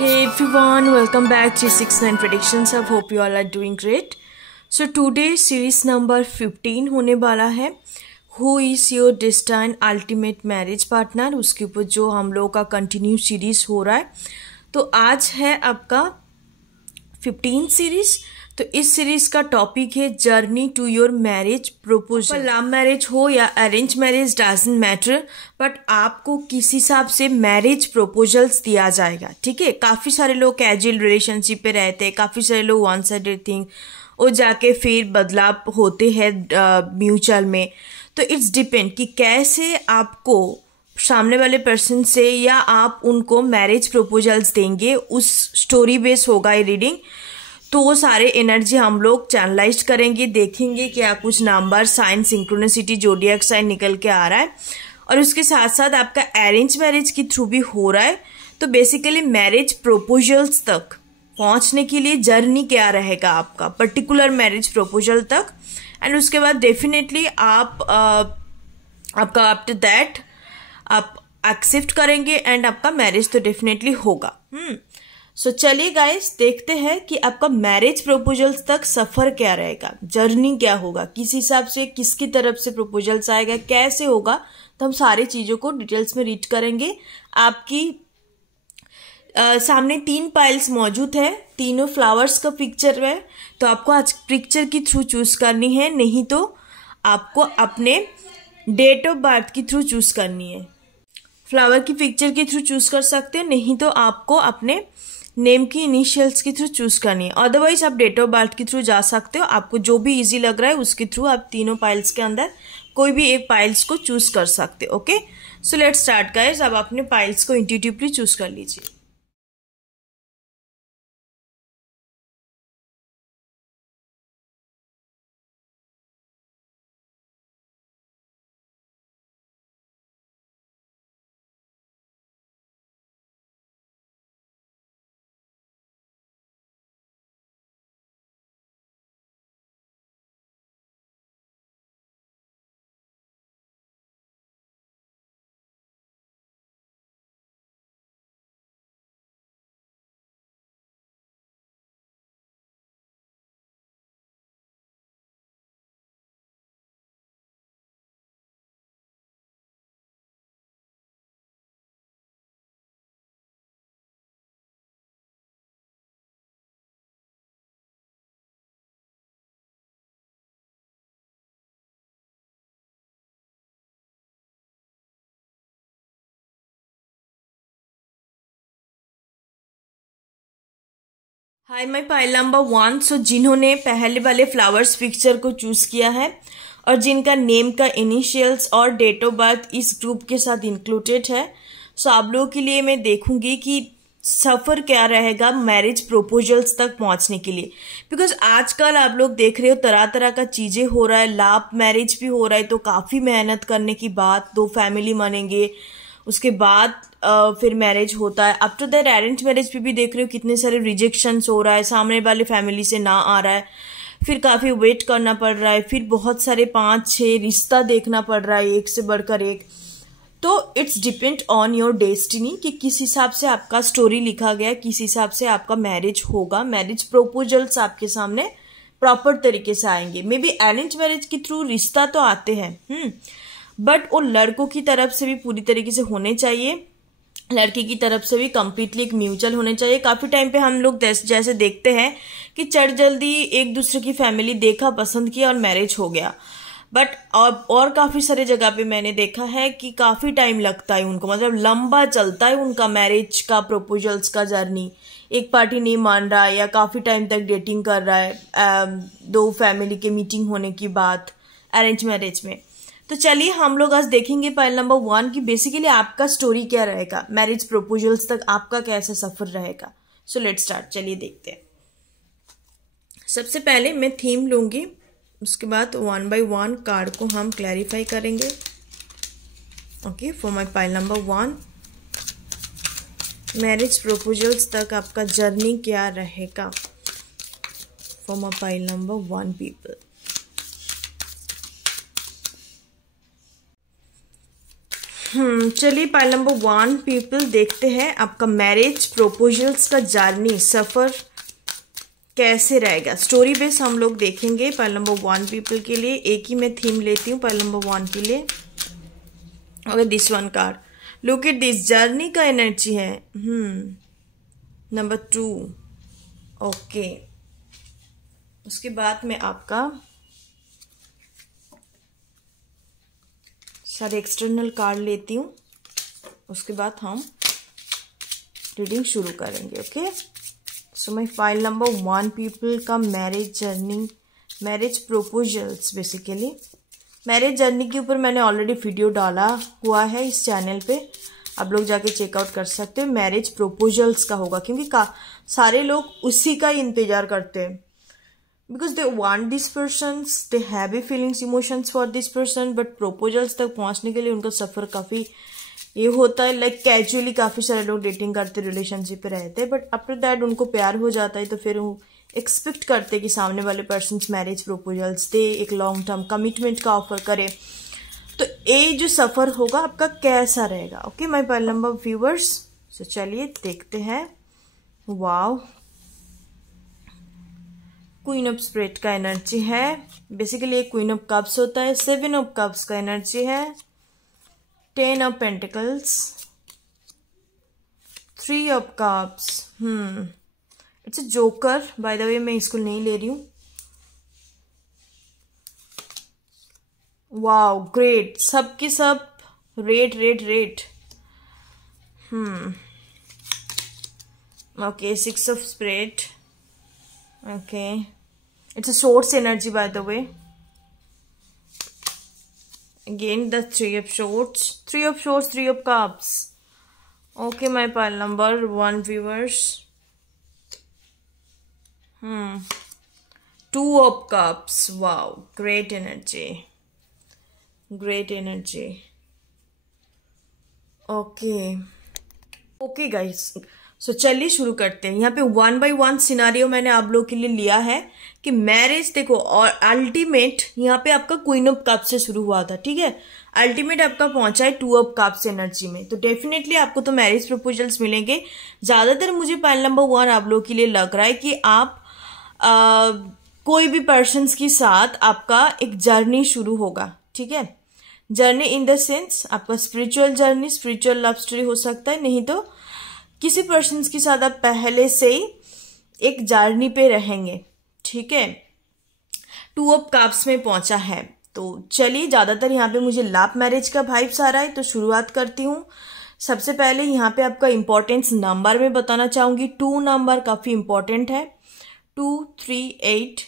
Hey everyone, welcome back to 69 Predictions. I hope you all are doing great. So today series number 15 होने वाला है Who is your destined ultimate marriage partner, उसके ऊपर जो हम लोगों का कंटिन्यू सीरीज हो रहा है. तो आज है आपका 15 सीरीज. तो इस सीरीज का टॉपिक है journey to your marriage proposal. Love marriage हो या arrange marriage doesn't matter, but आपको किस हिसाब से मैरिज प्रपोजल्स दिया जाएगा. ठीक है, काफी सारे लोग कैजुअल रिलेशनशिप पे रहते हैं, काफी सारे लोग वन साइडेड थिंग और जाके फिर बदलाव होते हैं म्यूचुअल में. तो इट्स डिपेंड कि कैसे आपको सामने वाले पर्सन से या आप उनको मैरिज प्रपोजल्स देंगे, उस स्टोरी बेस होगा ये रीडिंग. तो वो सारे एनर्जी हम लोग चैनलाइज करेंगे, देखेंगे क्या कुछ number sign synchronicity zodiac sign निकल के आ रहा है. और उसके साथ साथ आपका अरेंज मैरिज के थ्रू भी हो रहा है. तो बेसिकली मैरिज प्रपोजल्स तक पहुंचने के लिए जर्नी क्या रहेगा आपका पर्टिकुलर मैरिज प्रपोजल तक. एंड उसके बाद डेफिनेटली आपका आफ्टर दैट आप एक्सेप्ट करेंगे एंड आपका मैरिज तो डेफिनेटली होगा. सो चलिए गाइस, देखते हैं कि आपका मैरिज प्रपोजल्स तक सफर क्या रहेगा, जर्नी क्या होगा, किस हिसाब से किसकी तरफ से प्रपोजल्स आएगा, कैसे होगा. तो हम सारी चीजों को डिटेल्स में रीड करेंगे. आपकी सामने 3 पाइल्स मौजूद है, तीनों फ्लावर्स का पिक्चर है. तो आपको आज पिक्चर के थ्रू चूज करनी है, नहीं तो आपको अपने डेट ऑफ बर्थ के थ्रू चूज करनी है. फ्लावर की पिक्चर के थ्रू चूज कर सकते हो, नहीं तो आपको अपने नेम की इनिशियल्स के थ्रू चूज करनी है. अदरवाइज आप डेट ऑफ बर्थ के थ्रू जा सकते हो. आपको जो भी इजी लग रहा है उसके थ्रू आप तीनों पाइल्स के अंदर कोई भी एक पाइल्स को चूज कर सकते हो. Okay, so let's start guys. अब अपने पाइल्स को इंट्यूटिवली चूज कर लीजिए. Hi my pile number 1. सो जिन्होंने पहले वाले फ्लावर्स पिक्चर को चूज किया है और जिनका नेम का इनिशियल्स और डेट ऑफ बर्थ इस ग्रुप के साथ इंक्लूडेड है, सो आप लोगों के लिए मैं देखूंगी कि सफर क्या रहेगा मैरिज प्रपोजल्स तक पहुंचने के लिए. बिकॉज आजकल आप लोग देख रहे हो तरह तरह का चीजें हो रहा है, लव मैरिज भी हो रहा है. तो काफी मेहनत करने की बात, 2 फैमिली बनेंगे, उसके बाद फिर मैरिज होता है. आफ्टर दैट अरेंज मैरिज पे भी देख रहे हो कितने सारे रिजेक्शंस हो रहा है, सामने वाले फैमिली से ना आ रहा है, फिर काफी वेट करना पड़ रहा है, फिर बहुत सारे 5-6 रिश्ता देखना पड़ रहा है, एक से बढ़कर एक. तो it's depend on your destiny कि किस हिसाब से आपका स्टोरी लिखा गया, किस हिसाब से आपका मैरिज होगा. मैरिज प्रपोजल्स आपके सामने प्रॉपर तरीके से आएंगे. मे बी अरेंज मैरिज के थ्रू रिश्ता तो आते हैं, बट वो लड़कों की तरफ से भी पूरी तरीके से होने चाहिए, लड़की की तरफ से भी कंप्लीटली एक म्यूचुअल होने चाहिए. काफी टाइम पे हम लोग जैसे देखते हैं कि चट जल्दी एक दूसरे की फैमिली देखा, पसंद किया और मैरिज हो गया. बट और काफी सारे जगह पे मैंने देखा है कि काफी टाइम लगता है उनको, मतलब लंबा चलता है उनका मैरिज का प्रपोजल्स का जर्नी. एक पार्टी नहीं मान रहा है या काफी टाइम तक डेटिंग कर रहा है, 2 फैमिली के मीटिंग होने की बात अरेंज मैरिज में. तो चलिए हम लोग आज देखेंगे पाइल नंबर 1 की बेसिकली आपका स्टोरी क्या रहेगा, मैरिज प्रपोजल्स तक आपका कैसा सफर रहेगा. सो लेट्स स्टार्ट, चलिए देखते हैं. सबसे पहले मैं थीम लूंगी, उसके बाद 1 by 1 कार्ड को हम क्लैरिफाई करेंगे. Okay, for my pile number 1 marriage proposals तक आपका जर्नी क्या रहेगा for my pile number 1 people. चलिए पाइल नंबर 1 पीपल देखते हैं आपका मैरिज प्रपोजल्स का जर्नी सफर कैसे रहेगा। स्टोरी बेस हम लोग देखेंगे पाइल नंबर 1 पीपल के लिए। एक ही मैं थीम लेती हूँ पाइल नंबर 1 के लिए। Okay, this one card, look at this, journey का एनर्जी है। नंबर 2। ओके, उसके बाद मैं आपका सारे एक्सटर्नल कार्ड लेती हूँ, उसके बाद हम रीडिंग शुरू करेंगे। Okay, so my file number 1 people का marriage journey, marriage proposals. Basically marriage journey के ऊपर मैंने ऑलरेडी वीडियो डाला हुआ है इस चैनल पे, आप लोग जाके चेकआउट कर सकते हैं। मैरिज प्रपोजल्स का होगा क्योंकि सारे लोग उसी का इंतजार करते हैं, because they want this persons, they have a feelings emotions for this person, but proposals तक पहुंचने के लिए उनका सफर काफी ये होता है। लाइक कैजुअली काफी सारे लोग डेटिंग करते, रिलेशनशिप पे रहते हैं, बट आफ्टर दैट उनको प्यार हो जाता है तो फिर वो एक्सपेक्ट करते हैं कि सामने वाले पर्सन मैरिज प्रपोजल्स दे, एक लॉन्ग टर्म कमिटमेंट का ऑफर करे। तो ये जो सफर होगा आपका कैसा रहेगा। Okay my pile number viewers, so चलिए देखते हैं। वाव, क्वीन ऑफ स्पिरिट का एनर्जी है। बेसिकली एक क्वीन ऑफ कप्स होता है। 7 ऑफ कप्स का एनर्जी है। 10 of pentacles, 3 of cups. It's a joker, by the way मैं इसको नहीं ले रही हूं। वाओ ग्रेट, सबकी सब red red red. Okay, 6 of spirit. Okay, it's a swords energy by the way. Again the 3 of swords, 3 of swords, 3 of cups. Okay, my pile number 1 viewers. 2 of cups. Wow, great energy, great energy. Okay guys, सो चलिए शुरू करते हैं। यहाँ पे 1 by 1 scenario मैंने आप लोगों के लिए लिया है कि मैरिज देखो, और अल्टीमेट यहाँ पे आपका क्वीन ऑफ कप से शुरू हुआ था, ठीक है। अल्टीमेट आपका पहुंचा है 2 ऑफ कप्स एनर्जी में, तो डेफिनेटली आपको तो मैरिज प्रपोजल्स मिलेंगे। ज्यादातर मुझे पाइल नंबर 1 आप लोगों के लिए लग रहा है कि आप कोई भी पर्सन के साथ आपका एक जर्नी शुरू होगा, ठीक है। जर्नी इन द सेंस आपका spiritual journey, spiritual love story हो सकता है, नहीं तो किसी पर्सन के साथ आप पहले से ही एक जर्नी पे रहेंगे, ठीक है। 2 ऑफ कप्स में पहुंचा है, तो चलिए ज्यादातर यहाँ पे मुझे लव मैरिज का वाइब्स आ रहा है, तो शुरुआत करती हूँ। सबसे पहले यहाँ पे आपका इंपॉर्टेंस नंबर में बताना चाहूंगी। 2 नंबर काफी इंपॉर्टेंट है। 2, 3, 8,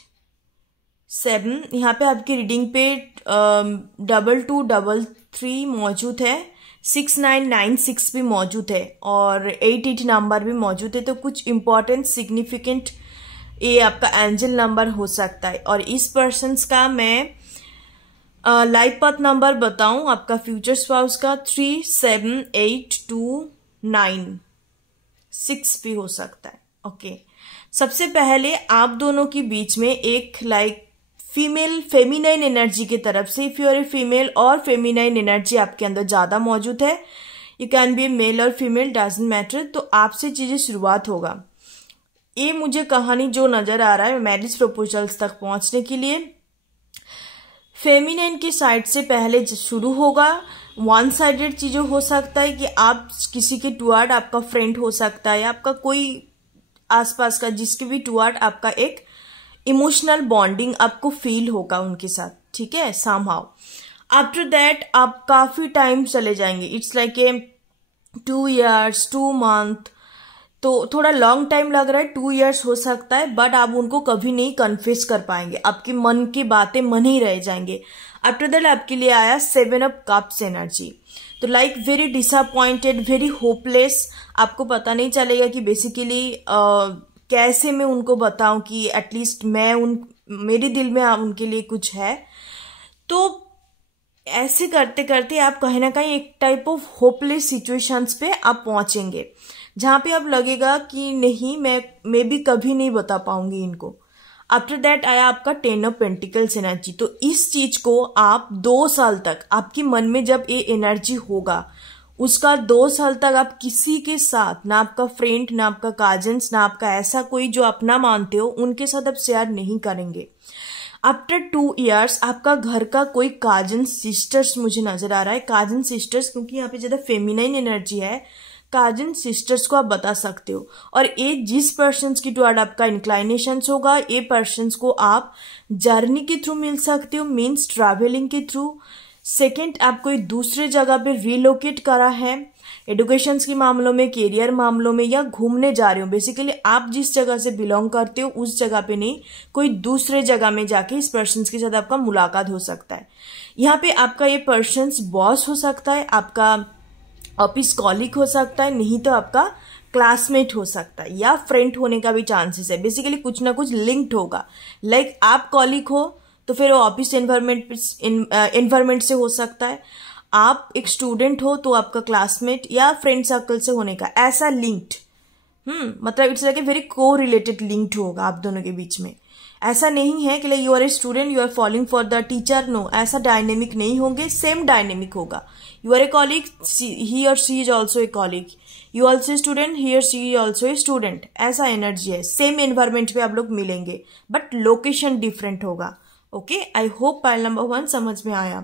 7। यहाँ पे आपकी रीडिंग पे 22, 33 मौजूद है। 6, 9, 9, 6 भी मौजूद है और 8, 8 नंबर भी मौजूद है। तो कुछ इंपॉर्टेंट सिग्निफिकेंट ये आपका एंजल नंबर हो सकता है। और इस पर्सन का मैं लाइफ पाथ नंबर बताऊं आपका फ्यूचर स्पाउस का 3, 7, 8, 2, 9, 6 भी हो सकता है। ओके, सबसे पहले आप दोनों के बीच में एक लाइक फीमेल फेमिनाइन एनर्जी की तरफ से, if you are a female और फेमिनाइन एनर्जी आपके अंदर ज्यादा मौजूद है, यू कैन बी मेल और फीमेल, डजंट मैटर, तो आपसे चीजें शुरुआत होगा। ये मुझे कहानी जो नजर आ रहा है मैरिज प्रपोजल्स तक पहुंचने के लिए फेमिनाइन की साइड से पहले शुरू होगा। 1 साइडेड चीजें हो सकता है कि आप किसी के टुवर्ड, आपका फ्रेंड हो सकता है, आपका कोई आसपास का जिसके भी टुवर्ड आपका एक इमोशनल बॉन्डिंग आपको फील होगा उनके साथ, ठीक है। समहाउ आफ्टर दैट आप काफी टाइम चले जाएंगे, it's like A 2 years, 2 month, तो थोड़ा लॉन्ग टाइम लग रहा है। 2 years हो सकता है, बट आप उनको कभी नहीं कन्फेस कर पाएंगे, आपके मन की बातें मन ही रह जाएंगे। आफ्टर दैट आपके लिए आया 7 ऑफ कप्स एनर्जी, तो like very disappointed, very hopeless. आपको पता नहीं चलेगा कि बेसिकली कैसे मैं उनको बताऊं कि एटलीस्ट मेरे दिल में उनके लिए कुछ है। तो ऐसे करते करते आप कहीं ना कहीं एक टाइप ऑफ होपलेस सिचुएशंस पे आप पहुंचेंगे, जहां पे आप लगेगा कि नहीं मैं भी कभी नहीं बता पाऊंगी इनको। आफ्टर दैट आया आपका 10 ऑफ पेंटिकल्स एनर्जी। तो इस चीज को आप 2 साल तक आपके मन में जब ये एनर्जी होगा, उसका 2 साल तक आप किसी के साथ, ना आपका फ्रेंड, ना आपका काजन्स, ना आपका ऐसा कोई जो अपना मानते हो, उनके साथ आप शेयर नहीं करेंगे। आफ्टर 2 years आपका घर का कोई काजन सिस्टर्स मुझे नजर आ रहा है, काजन सिस्टर्स, क्योंकि यहाँ पे ज्यादा फेमिनाइन एनर्जी है, काजन सिस्टर्स को आप बता सकते हो। और ये जिस पर्सन की टुवर्ड आपका इंक्लाइनेशन होगा, ये पर्सन को आप जर्नी के थ्रू मिल सकते हो, मीन्स ट्रैवलिंग के थ्रू। सेकेंड, आप कोई दूसरे जगह पे रिलोकेट करा है, एडुकेशन के मामलों में, कैरियर मामलों में, या घूमने जा रहे हो। बेसिकली आप जिस जगह से बिलोंग करते हो उस जगह पे नहीं, कोई दूसरे जगह में जाके इस पर्सन के साथ आपका मुलाकात हो सकता है। यहाँ पे आपका ये पर्सन बॉस हो सकता है, आपका ऑफिस कॉलीग हो सकता है, नहीं तो आपका क्लासमेट हो सकता है, या फ्रेंड होने का भी चांसेस है। बेसिकली कुछ ना कुछ लिंक्ड होगा। लाइक आप कॉलीग हो तो फिर वो ऑफिस एनवायरमेंट से हो सकता है, आप एक स्टूडेंट हो तो आपका क्लासमेट या फ्रेंड सर्कल से होने का, ऐसा लिंक्ड। मतलब इट्स लाइक ए वेरी को रिलेटेड लिंक्ड होगा आप दोनों के बीच में। ऐसा नहीं है कि like you are a student, you are following for the teacher, no, ऐसा डायनेमिक नहीं होंगे, सेम डायनेमिक होगा। You are a colleague, he or she is also a colleague, you also student, he or she is also a student, ऐसा energy है। Same environment पे आप लोग मिलेंगे, बट लोकेशन डिफरेंट होगा। Okay, I hope pile number 1 समझ में आया।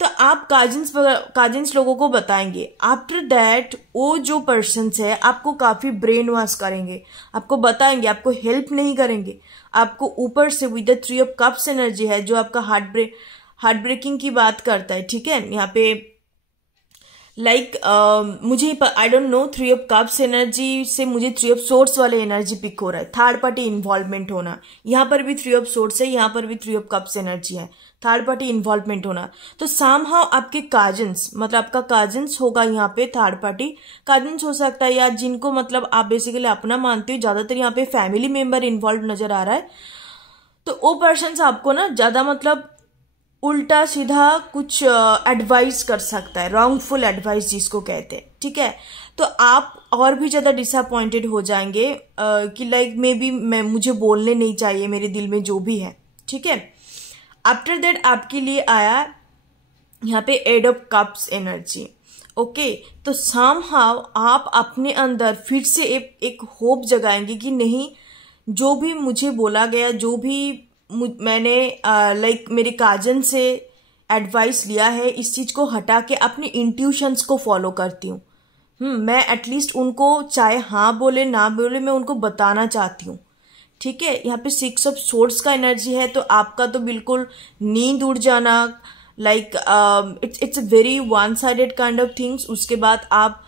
तो आप काजिन्स लोगों को बताएंगे। आफ्टर दैट वो जो पर्सन है आपको काफी ब्रेन वॉश करेंगे, आपको बताएंगे, आपको हेल्प नहीं करेंगे, आपको ऊपर से with the 3 of cups energy है जो आपका हार्ट ब्रेकिंग की बात करता है। ठीक है, यहाँ पे लाइक मुझे I don't know, 3 of cups energy से मुझे 3 ऑफ सोर्ड्स वाले एनर्जी पिक हो रहा है, थर्ड पार्टी इन्वॉल्वमेंट होना। यहाँ पर भी 3 ऑफ सोर्ड्स है, यहाँ पर भी 3 ऑफ कप्स एनर्जी है, थर्ड पार्टी इन्वॉल्वमेंट होना। तो समहाउ आपके काजन्स, मतलब आपका काजन्स होगा यहाँ पे, थर्ड पार्टी काजन्स हो सकता है, या जिनको मतलब आप बेसिकली अपना मानते हो, ज्यादातर यहाँ पे फैमिली मेंबर इन्वॉल्व नजर आ रहा है। तो वो पर्सन आपको ना ज्यादा मतलब उल्टा सीधा कुछ एडवाइस कर सकता है, रॉन्गफुल एडवाइस जिसको कहते हैं। ठीक है, तो आप और भी ज्यादा डिसअपॉइंटेड हो जाएंगे कि लाइक मे बी मुझे बोलने नहीं चाहिए मेरे दिल में जो भी है। ठीक है, आफ्टर दैट आपके लिए आया यहाँ पे 8 ऑफ कप्स एनर्जी। ओके, तो समहाउ आप अपने अंदर फिर से एक होप जगाएंगे कि नहीं, जो भी मुझे बोला गया, जो भी मैंने लाइक मेरे काजन से एडवाइस लिया है, इस चीज को हटा के अपने इंट्यूशंस को फॉलो करती हूँ। मैं एटलीस्ट उनको चाहे हाँ बोले ना बोले, मैं उनको बताना चाहती हूँ। ठीक है, यहाँ पे 6 ऑफ सोर्ड्स का एनर्जी है, तो आपका तो बिल्कुल नींद उड़ जाना, like it's a very one sided kind of things. उसके बाद आप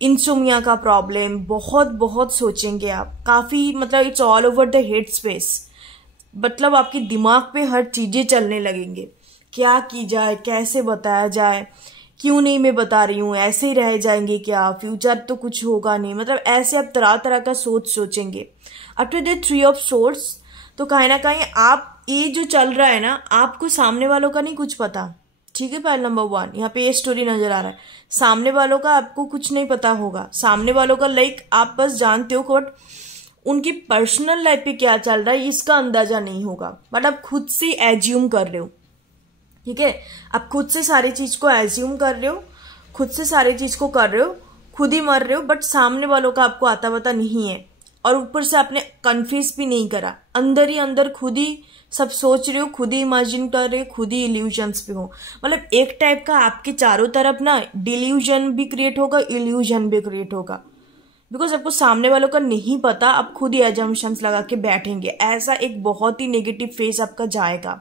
इंसोमिया का प्रॉब्लम, बहुत सोचेंगे आप, काफी मतलब it's all over the head space, मतलब आपके दिमाग पे हर चीजें चलने लगेंगे, क्या की जाए, कैसे बताया जाए, क्यों नहीं मैं बता रही हूँ, ऐसे ही रह जाएंगे क्या, फ्यूचर तो कुछ होगा नहीं, मतलब ऐसे आप तरह तरह का सोचेंगे। आफ्टर द 3 ऑफ सोर्ड्स, तो कहीं ना कहीं आप ये जो चल रहा है ना, आपको सामने वालों का नहीं कुछ पता। ठीक है, पाइल नंबर 1 यहाँ पे ये स्टोरी नजर आ रहा है, सामने वालों का आपको कुछ नहीं पता होगा, सामने वालों का लाइक आप बस जानते हो, बट उनकी पर्सनल लाइफ पे क्या चल रहा है इसका अंदाजा नहीं होगा, बट आप खुद से एज्यूम कर रहे हो। ठीक है, आप खुद से सारी चीज को एज्यूम कर रहे हो, खुद से सारी चीज को कर रहे हो, खुद ही मर रहे हो, बट सामने वालों का आपको आता पता नहीं है, और ऊपर से आपने कन्फ्यूज भी नहीं करा, अंदर ही अंदर खुद ही सब सोच रहे हो, खुद ही इमेजिन कर रहे हो, खुद ही इल्यूजन्स पे हो। मतलब एक टाइप का आपके चारों तरफ ना डिल्यूजन भी क्रिएट होगा, इल्यूजन भी क्रिएट होगा, बिकॉज आपको सामने वालों का नहीं पता, आप खुद ही एजम्पशंस लगा के बैठेंगे। ऐसा एक बहुत ही नेगेटिव फेज आपका जाएगा।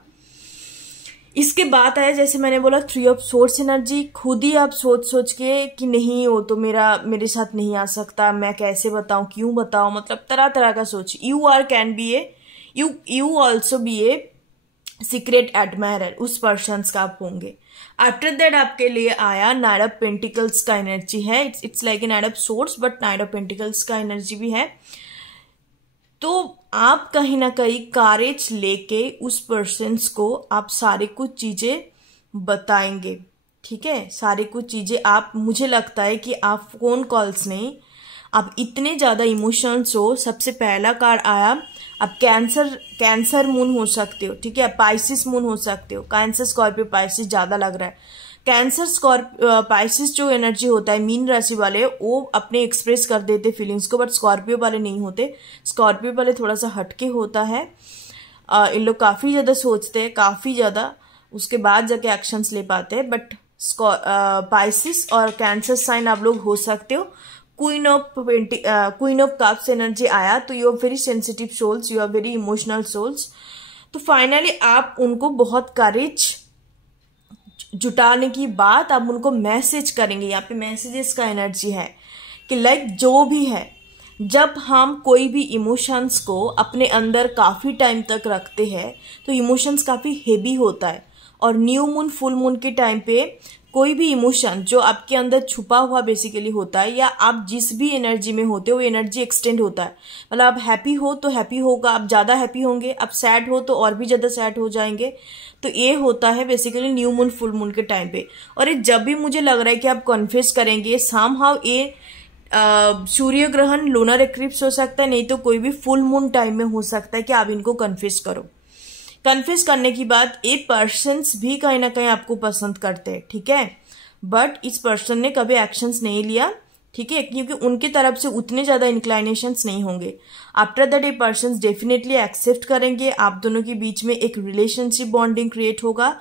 इसके बाद आया, जैसे मैंने बोला, 3 ऑफ सोर्स एनर्जी, खुद ही आप सोच के कि नहीं वो तो मेरे साथ नहीं आ सकता, मैं कैसे बताऊं, क्यों बताऊं, मतलब तरह तरह का सोच। You also be a secret admirer, उस पर्सन का आप होंगे। आफ्टर दैट आपके लिए आया 9 ऑफ पेंटिकल्स का एनर्जी है, it's like A 9 of swords but 9 of pentacles का एनर्जी भी है। तो आप कहीं ना कहीं करेज लेके उस पर्सन को आप सारे कुछ चीजें बताएंगे। ठीक है, सारी कुछ चीजें आप, मुझे लगता है कि आप फोन कॉल्स नहीं, आप इतने ज़्यादा इमोशंस हो। सबसे पहला कार्ड आया, आप कैंसर मून हो सकते हो, ठीक है, पाइसिस मून हो सकते हो। कैंसर स्कॉर्पियो पाइसिस ज़्यादा लग रहा है। कैंसर पाइसिस जो एनर्जी होता है मीन राशि वाले, वो अपने एक्सप्रेस कर देते फीलिंग्स को, बट स्कॉर्पियो वाले नहीं होते। स्कॉर्पियो वाले थोड़ा सा हटके होता है। इन लोग काफ़ी ज़्यादा सोचते हैं, काफ़ी ज़्यादा, उसके बाद जाके एक्शंस ले पाते हैं। बट पाइसिस और कैंसर साइन आप लोग हो सकते हो। क्वीन ऑफ कप्स एनर्जी आया, तो you are very sensitive souls, you are very emotional souls. तो फाइनली आप उनको बहुत करेज जुटाने की बात आप उनको मैसेज करेंगे। यहाँ पे मैसेजेस का एनर्जी है कि लाइक जो भी है, जब हम कोई भी इमोशंस को अपने अंदर काफ़ी टाइम तक रखते हैं तो इमोशंस काफ़ी हेवी होता है। और न्यू मून फुल मून के टाइम पे कोई भी इमोशन जो आपके अंदर छुपा हुआ बेसिकली होता है, या आप जिस भी एनर्जी में होते हो वो एनर्जी एक्सटेंड होता है। मतलब आप हैप्पी हो तो हैप्पी होगा, आप ज़्यादा हैप्पी होंगे, आप सैड हो तो और भी ज़्यादा सैड हो जाएंगे। तो ये होता है basically new moon full moon के टाइम पे। और ये जब भी मुझे लग रहा है कि आप कन्फेस करेंगे समहाउ, ये सूर्य ग्रहण लूनर एक्लिप्स हो सकता है, नहीं तो कोई भी फुल मून टाइम में हो सकता है कि आप इनको कन्फेस करो। कन्फेस करने की बाद ये पर्सन्स भी कहीं ना कहीं आपको पसंद करते हैं, ठीक है, बट इस पर्सन ने कभी एक्शंस नहीं लिया, ठीक है, क्योंकि उनकी तरफ से उतने ज्यादा इंक्लाइनेशंस नहीं होंगे। आफ्टर दैट ये पर्सन्स डेफिनेटली एक्सेप्ट करेंगे, आप दोनों के बीच में एक रिलेशनशिप बॉन्डिंग क्रिएट होगा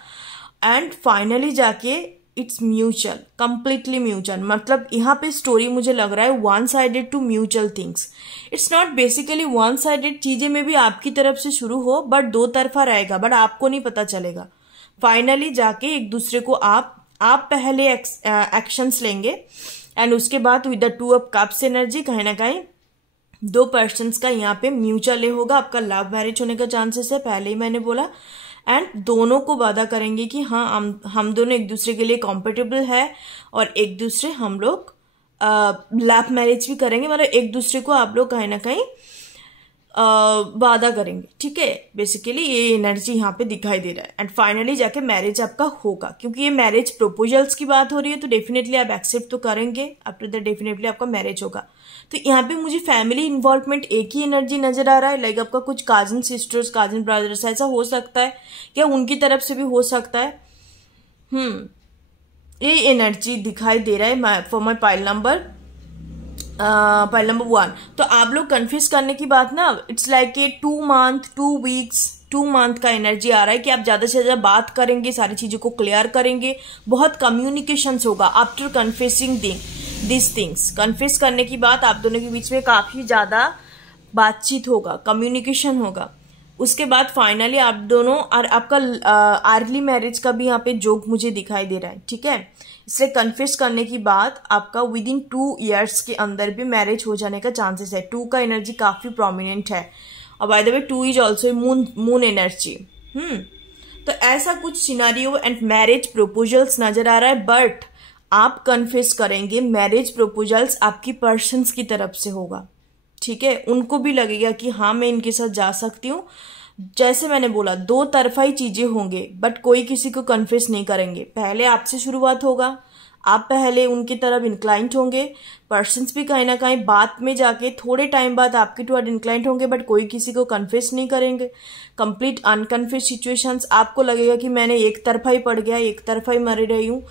एंड फाइनली जाके इट्स म्यूचुअल, कंप्लीटली म्यूचुअल। मतलब यहाँ पे स्टोरी मुझे लग रहा है one sided to mutual things. It's not basically one sided, चीजें में भी आपकी तरफ से शुरू हो बट दो तरफा रहेगा, बट आपको नहीं पता चलेगा। फाइनली जाके एक दूसरे को आप पहले एक्शंस लेंगे एंड उसके बाद with the two of cups energy कहीं ना कहीं दो पर्सन्स का यहाँ पे म्यूचुअल होगा। आपका लव मैरिज होने का चांसेस है, पहले ही मैंने बोला। एंड दोनों को वादा करेंगे कि हाँ हम दोनों एक दूसरे के लिए कॉम्पेटेबल है और एक दूसरे हम लोग लव मैरिज भी करेंगे। मतलब एक दूसरे को आप लोग कहीं ना कहीं वादा करेंगे, ठीक है। बेसिकली ये एनर्जी यहाँ पे दिखाई दे रहा है एंड फाइनली जाके मैरिज आपका होगा, क्योंकि ये मैरिज प्रपोजल्स की बात हो रही है तो डेफिनेटली आप एक्सेप्ट तो करेंगे, आफ्टर दैट डेफिनेटली आपका मैरिज होगा। तो यहाँ पे मुझे फैमिली इन्वॉल्वमेंट एक ही एनर्जी नजर आ रहा है, लाइक आपका कुछ काजन सिस्टर्स, काजन ब्रदर्स ऐसा हो सकता है, क्या उनकी तरफ से भी हो सकता है। ये एनर्जी दिखाई दे रहा है फॉर माई पाइल नंबर 1। तो आप लोग कन्फ्यूज करने की बात ना, it's like A 2 month 2 weeks 2 month का एनर्जी आ रहा है कि आप ज्यादा से ज्यादा बात करेंगे, सारी चीजों को क्लियर करेंगे, बहुत कम्युनिकेशन होगा after confessing this things. Confess करने की बात आप दोनों के बीच में काफी ज्यादा बातचीत होगा, कम्युनिकेशन होगा। उसके बाद फाइनली आप दोनों और आपका अर्ली मैरिज का भी यहाँ पे जोक मुझे दिखाई दे रहा है, ठीक है। इसलिए कन्फेस करने की बाद आपका विद इन 2 years के अंदर भी मैरिज हो जाने का चांसेस है। 2 का एनर्जी काफी प्रोमिनेंट है और bye the way 2 is also moon energy. तो ऐसा कुछ सिनारियो एंड मैरिज प्रपोजल्स नजर आ रहा है, बट आप कन्फेस करेंगे मैरिज प्रपोजल्स आपकी पर्सन्स की तरफ से होगा, ठीक है। उनको भी लगेगा कि हाँ मैं इनके साथ जा सकती हूँ। जैसे मैंने बोला 2 तरफा ही चीजें होंगे, बट कोई किसी को कन्फेस नहीं करेंगे। पहले आपसे शुरुआत होगा, आप पहले उनकी तरफ इंक्लाइंट होंगे, पर्सन्स भी कहीं ना कहीं बात में जाके थोड़े टाइम बाद आपके टुवर्ड इंक्लाइंट होंगे, बट कोई किसी को कन्फेस नहीं करेंगे। कंप्लीट अनकन्फेस सिचुएशंस, आपको लगेगा कि मैंने एक तरफा ही पड़ गया, एक तरफा ही मरे रही हूँ,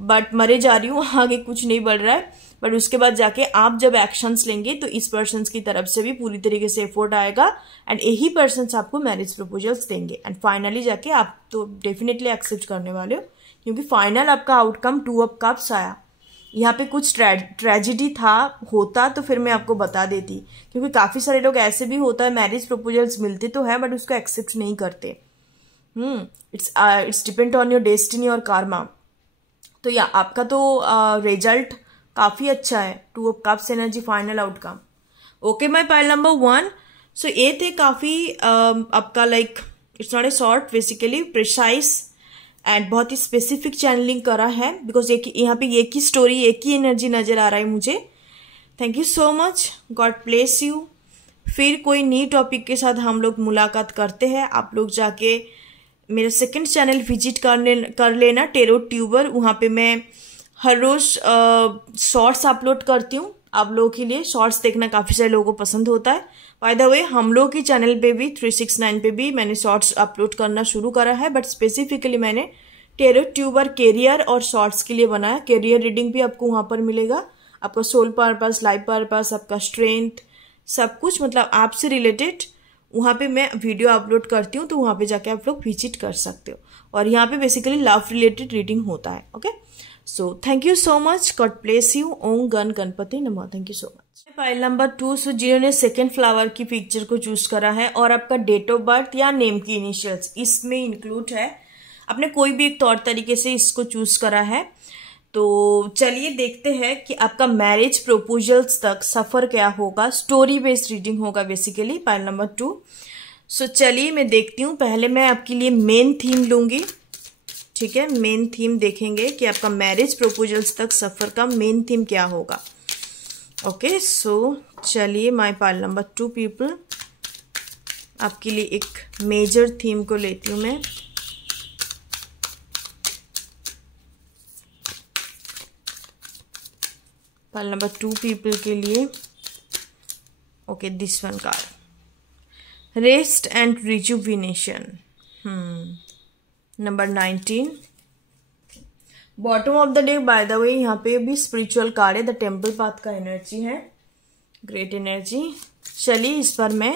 बट मरे जा रही हूँ, आगे कुछ नहीं बढ़ रहा है। बट उसके बाद जाके आप जब एक्शंस लेंगे तो इस पर्सन की तरफ से भी पूरी तरीके से एफर्ट आएगा एंड यही पर्सन आपको मैरिज प्रपोजल्स देंगे एंड फाइनली जाके आप तो डेफिनेटली एक्सेप्ट करने वाले हो, क्योंकि फाइनल आपका आउटकम 2 ऑफ कप्स आया। यहाँ पे कुछ ट्रेजिडी होता तो फिर मैं आपको बता देती, क्योंकि काफी सारे लोग ऐसे भी होता है मैरिज प्रपोजल्स मिलते तो है बट उसको एक्सेप्ट नहीं करते। It's depend on your destiny और कार्मा। तो या आपका तो रिजल्ट काफी अच्छा है, 2 of cups energy final outcome. Okay my pile number 1। सो ये थे काफी आपका like it's not a short, basically precise and बहुत ही स्पेसिफिक चैनलिंग करा है, बिकॉज यहाँ पे एक ही स्टोरी, एक ही एनर्जी नजर आ रहा है मुझे। Thank you so much, god bless you. फिर कोई नई टॉपिक के साथ हम लोग मुलाकात करते हैं। आप लोग जाके मेरा सेकंड चैनल विजिट कर लेना, टेरो ट्यूबर। वहाँ पे मैं हर रोज शॉर्ट्स अपलोड करती हूँ, आप लोगों के लिए शॉर्ट्स देखना काफ़ी सारे लोगों को पसंद होता है। बाय द वे हम लोग की चैनल पे भी 369 पे भी मैंने शॉर्ट्स अपलोड करना शुरू करा है, बट स्पेसिफिकली मैंने टेरो ट्यूबर कैरियर और शॉर्ट्स के लिए बनाया। कैरियर रीडिंग भी आपको वहाँ पर मिलेगा, आपका सोल पर्पस, लाइफ पर्पस, आपका स्ट्रेंथ, सब कुछ मतलब आपसे रिलेटेड वहाँ पे मैं वीडियो अपलोड करती हूँ, तो वहाँ पे जाके आप लोग विजिट कर सकते हो। और यहाँ पे बेसिकली लव रिलेटेड रीडिंग होता है। Okay, so thank you so much, god bless you, ओम गण गणपति नमः। Thank you so much. File number 2, so जिन्होंने सेकेंड फ्लावर की पिक्चर को चूज करा है और आपका डेट ऑफ बर्थ या नेम की इनिशियल्स इसमें इंक्लूड है, आपने कोई भी एक तौर तरीके से इसको चूज करा है, तो चलिए देखते हैं कि आपका मैरिज प्रपोजल्स तक सफर क्या होगा। स्टोरी बेस्ड रीडिंग होगा बेसिकली फाइल नंबर 2। सो चलिए मैं देखती हूँ। पहले मैं आपके लिए मेन थीम लूंगी, ठीक है, मेन थीम देखेंगे कि आपका मैरिज प्रपोजल्स तक सफर का मेन थीम क्या होगा। ओके, सो चलिए माय फाइल नंबर 2 पीपल, आपके लिए एक मेजर थीम को लेती हूँ मैं। फाइल नंबर 2 पीपल के लिए okay, this one card, rest and rejuvenation, number 19। Bottom of the day bye the वे यहाँ पे भी स्पिरिचुअल कार्ड है, द टेम्पल पाथ का एनर्जी है, ग्रेट एनर्जी। चलिए इस बार मैं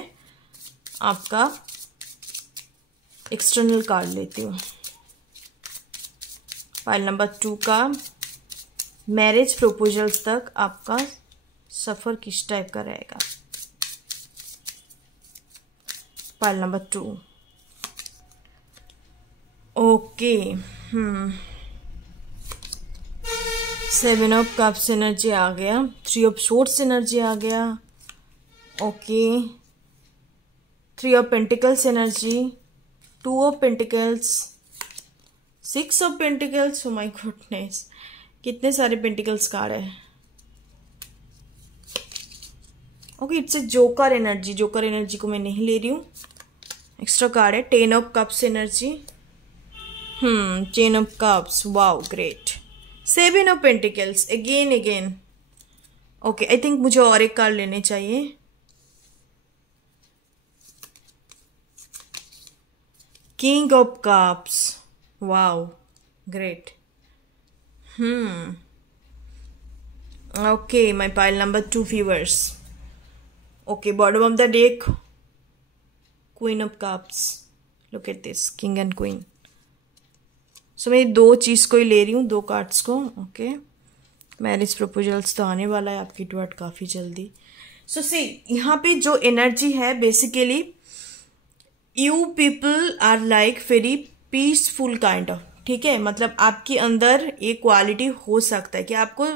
आपका एक्सटर्नल कार्ड लेती हूँ। फाइल नंबर 2 का मैरिज प्रपोजल्स तक आपका सफर किस टाइप का रहेगा। File number 2 okay, 7 of cups energy आ गया, 3 ऑफ सोर्ड्स एनर्जी आ गया, okay, 3 of pentacles energy, 2 of pentacles, 6 of pentacles, oh my goodness, कितने सारे पेंटिकल्स कार्ड है। Okay, it's a joker energy, joker energy को मैं नहीं ले रही हूँ, एक्स्ट्रा कार्ड है, 10 of cups energy, 10 of cups, wow great, 7 of pentacles, again. Okay, I think मुझे और एक कार्ड लेने चाहिए। King of cups, wow great. Okay, my pile number 2 viewers. Okay, bottom of the deck, Queen of Cups. Look at this, King and Queen. So मैं दो चीज को ही ले रही हूँ, दो कार्ड्स को। ओके, मैरिज प्रपोजल्स तो आने वाला है आपकी टुवर्ड काफी जल्दी। सो सी यहाँ पे जो एनर्जी है basically you people are like very peaceful kind of, ठीक है, मतलब आपके अंदर एक क्वालिटी हो सकता है कि आपको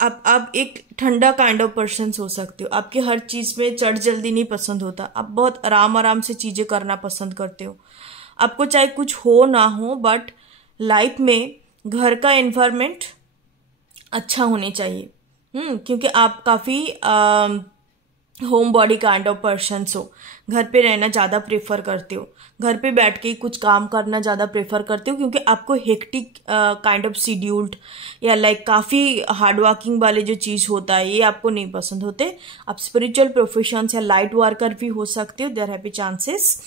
आप एक ठंडा काइंड ऑफ पर्सन हो सकते हो, आपके हर चीज में चढ़ जल्दी नहीं पसंद होता, आप बहुत आराम से चीजें करना पसंद करते हो, आपको चाहे कुछ हो ना हो बट लाइफ में घर का एनवायरनमेंट अच्छा होने चाहिए, क्योंकि आप काफी home body kind of person हो, घर पे रहना ज़्यादा प्रेफर करते हो, घर पे बैठ के कुछ काम करना ज़्यादा प्रेफर करते हो, क्योंकि आपको हेक्टिक काइंड ऑफ शेड्यूल्ड या लाइक काफ़ी हार्ड वर्किंग वाले जो चीज़ होता है ये आपको नहीं पसंद होते। आप स्पिरिचुअल प्रोफेशंस या लाइट वर्कर भी हो सकते हो, देयर हैवी चांसेस।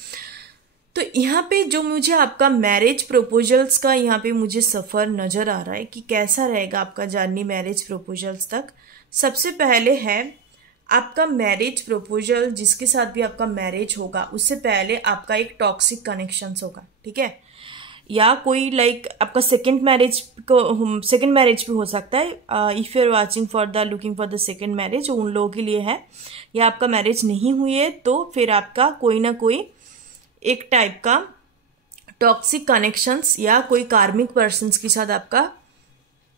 तो यहाँ पे जो मुझे आपका मैरिज प्रपोजल्स का यहाँ पे मुझे सफ़र नज़र आ रहा है कि कैसा रहेगा आपका जर्नी मैरिज प्रपोजल्स तक। सबसे पहले है आपका मैरिज प्रपोजल, जिसके साथ भी आपका मैरिज होगा उससे पहले आपका एक टॉक्सिक कनेक्शंस होगा, ठीक है, या कोई लाइक आपका सेकंड मैरिज भी हो सकता है। If you are watching for the looking for the second marriage, उन लोगों के लिए है, या आपका मैरिज नहीं हुई है तो फिर आपका कोई ना कोई एक टाइप का टॉक्सिक कनेक्शंस या कोई कार्मिक पर्सन्स के साथ आपका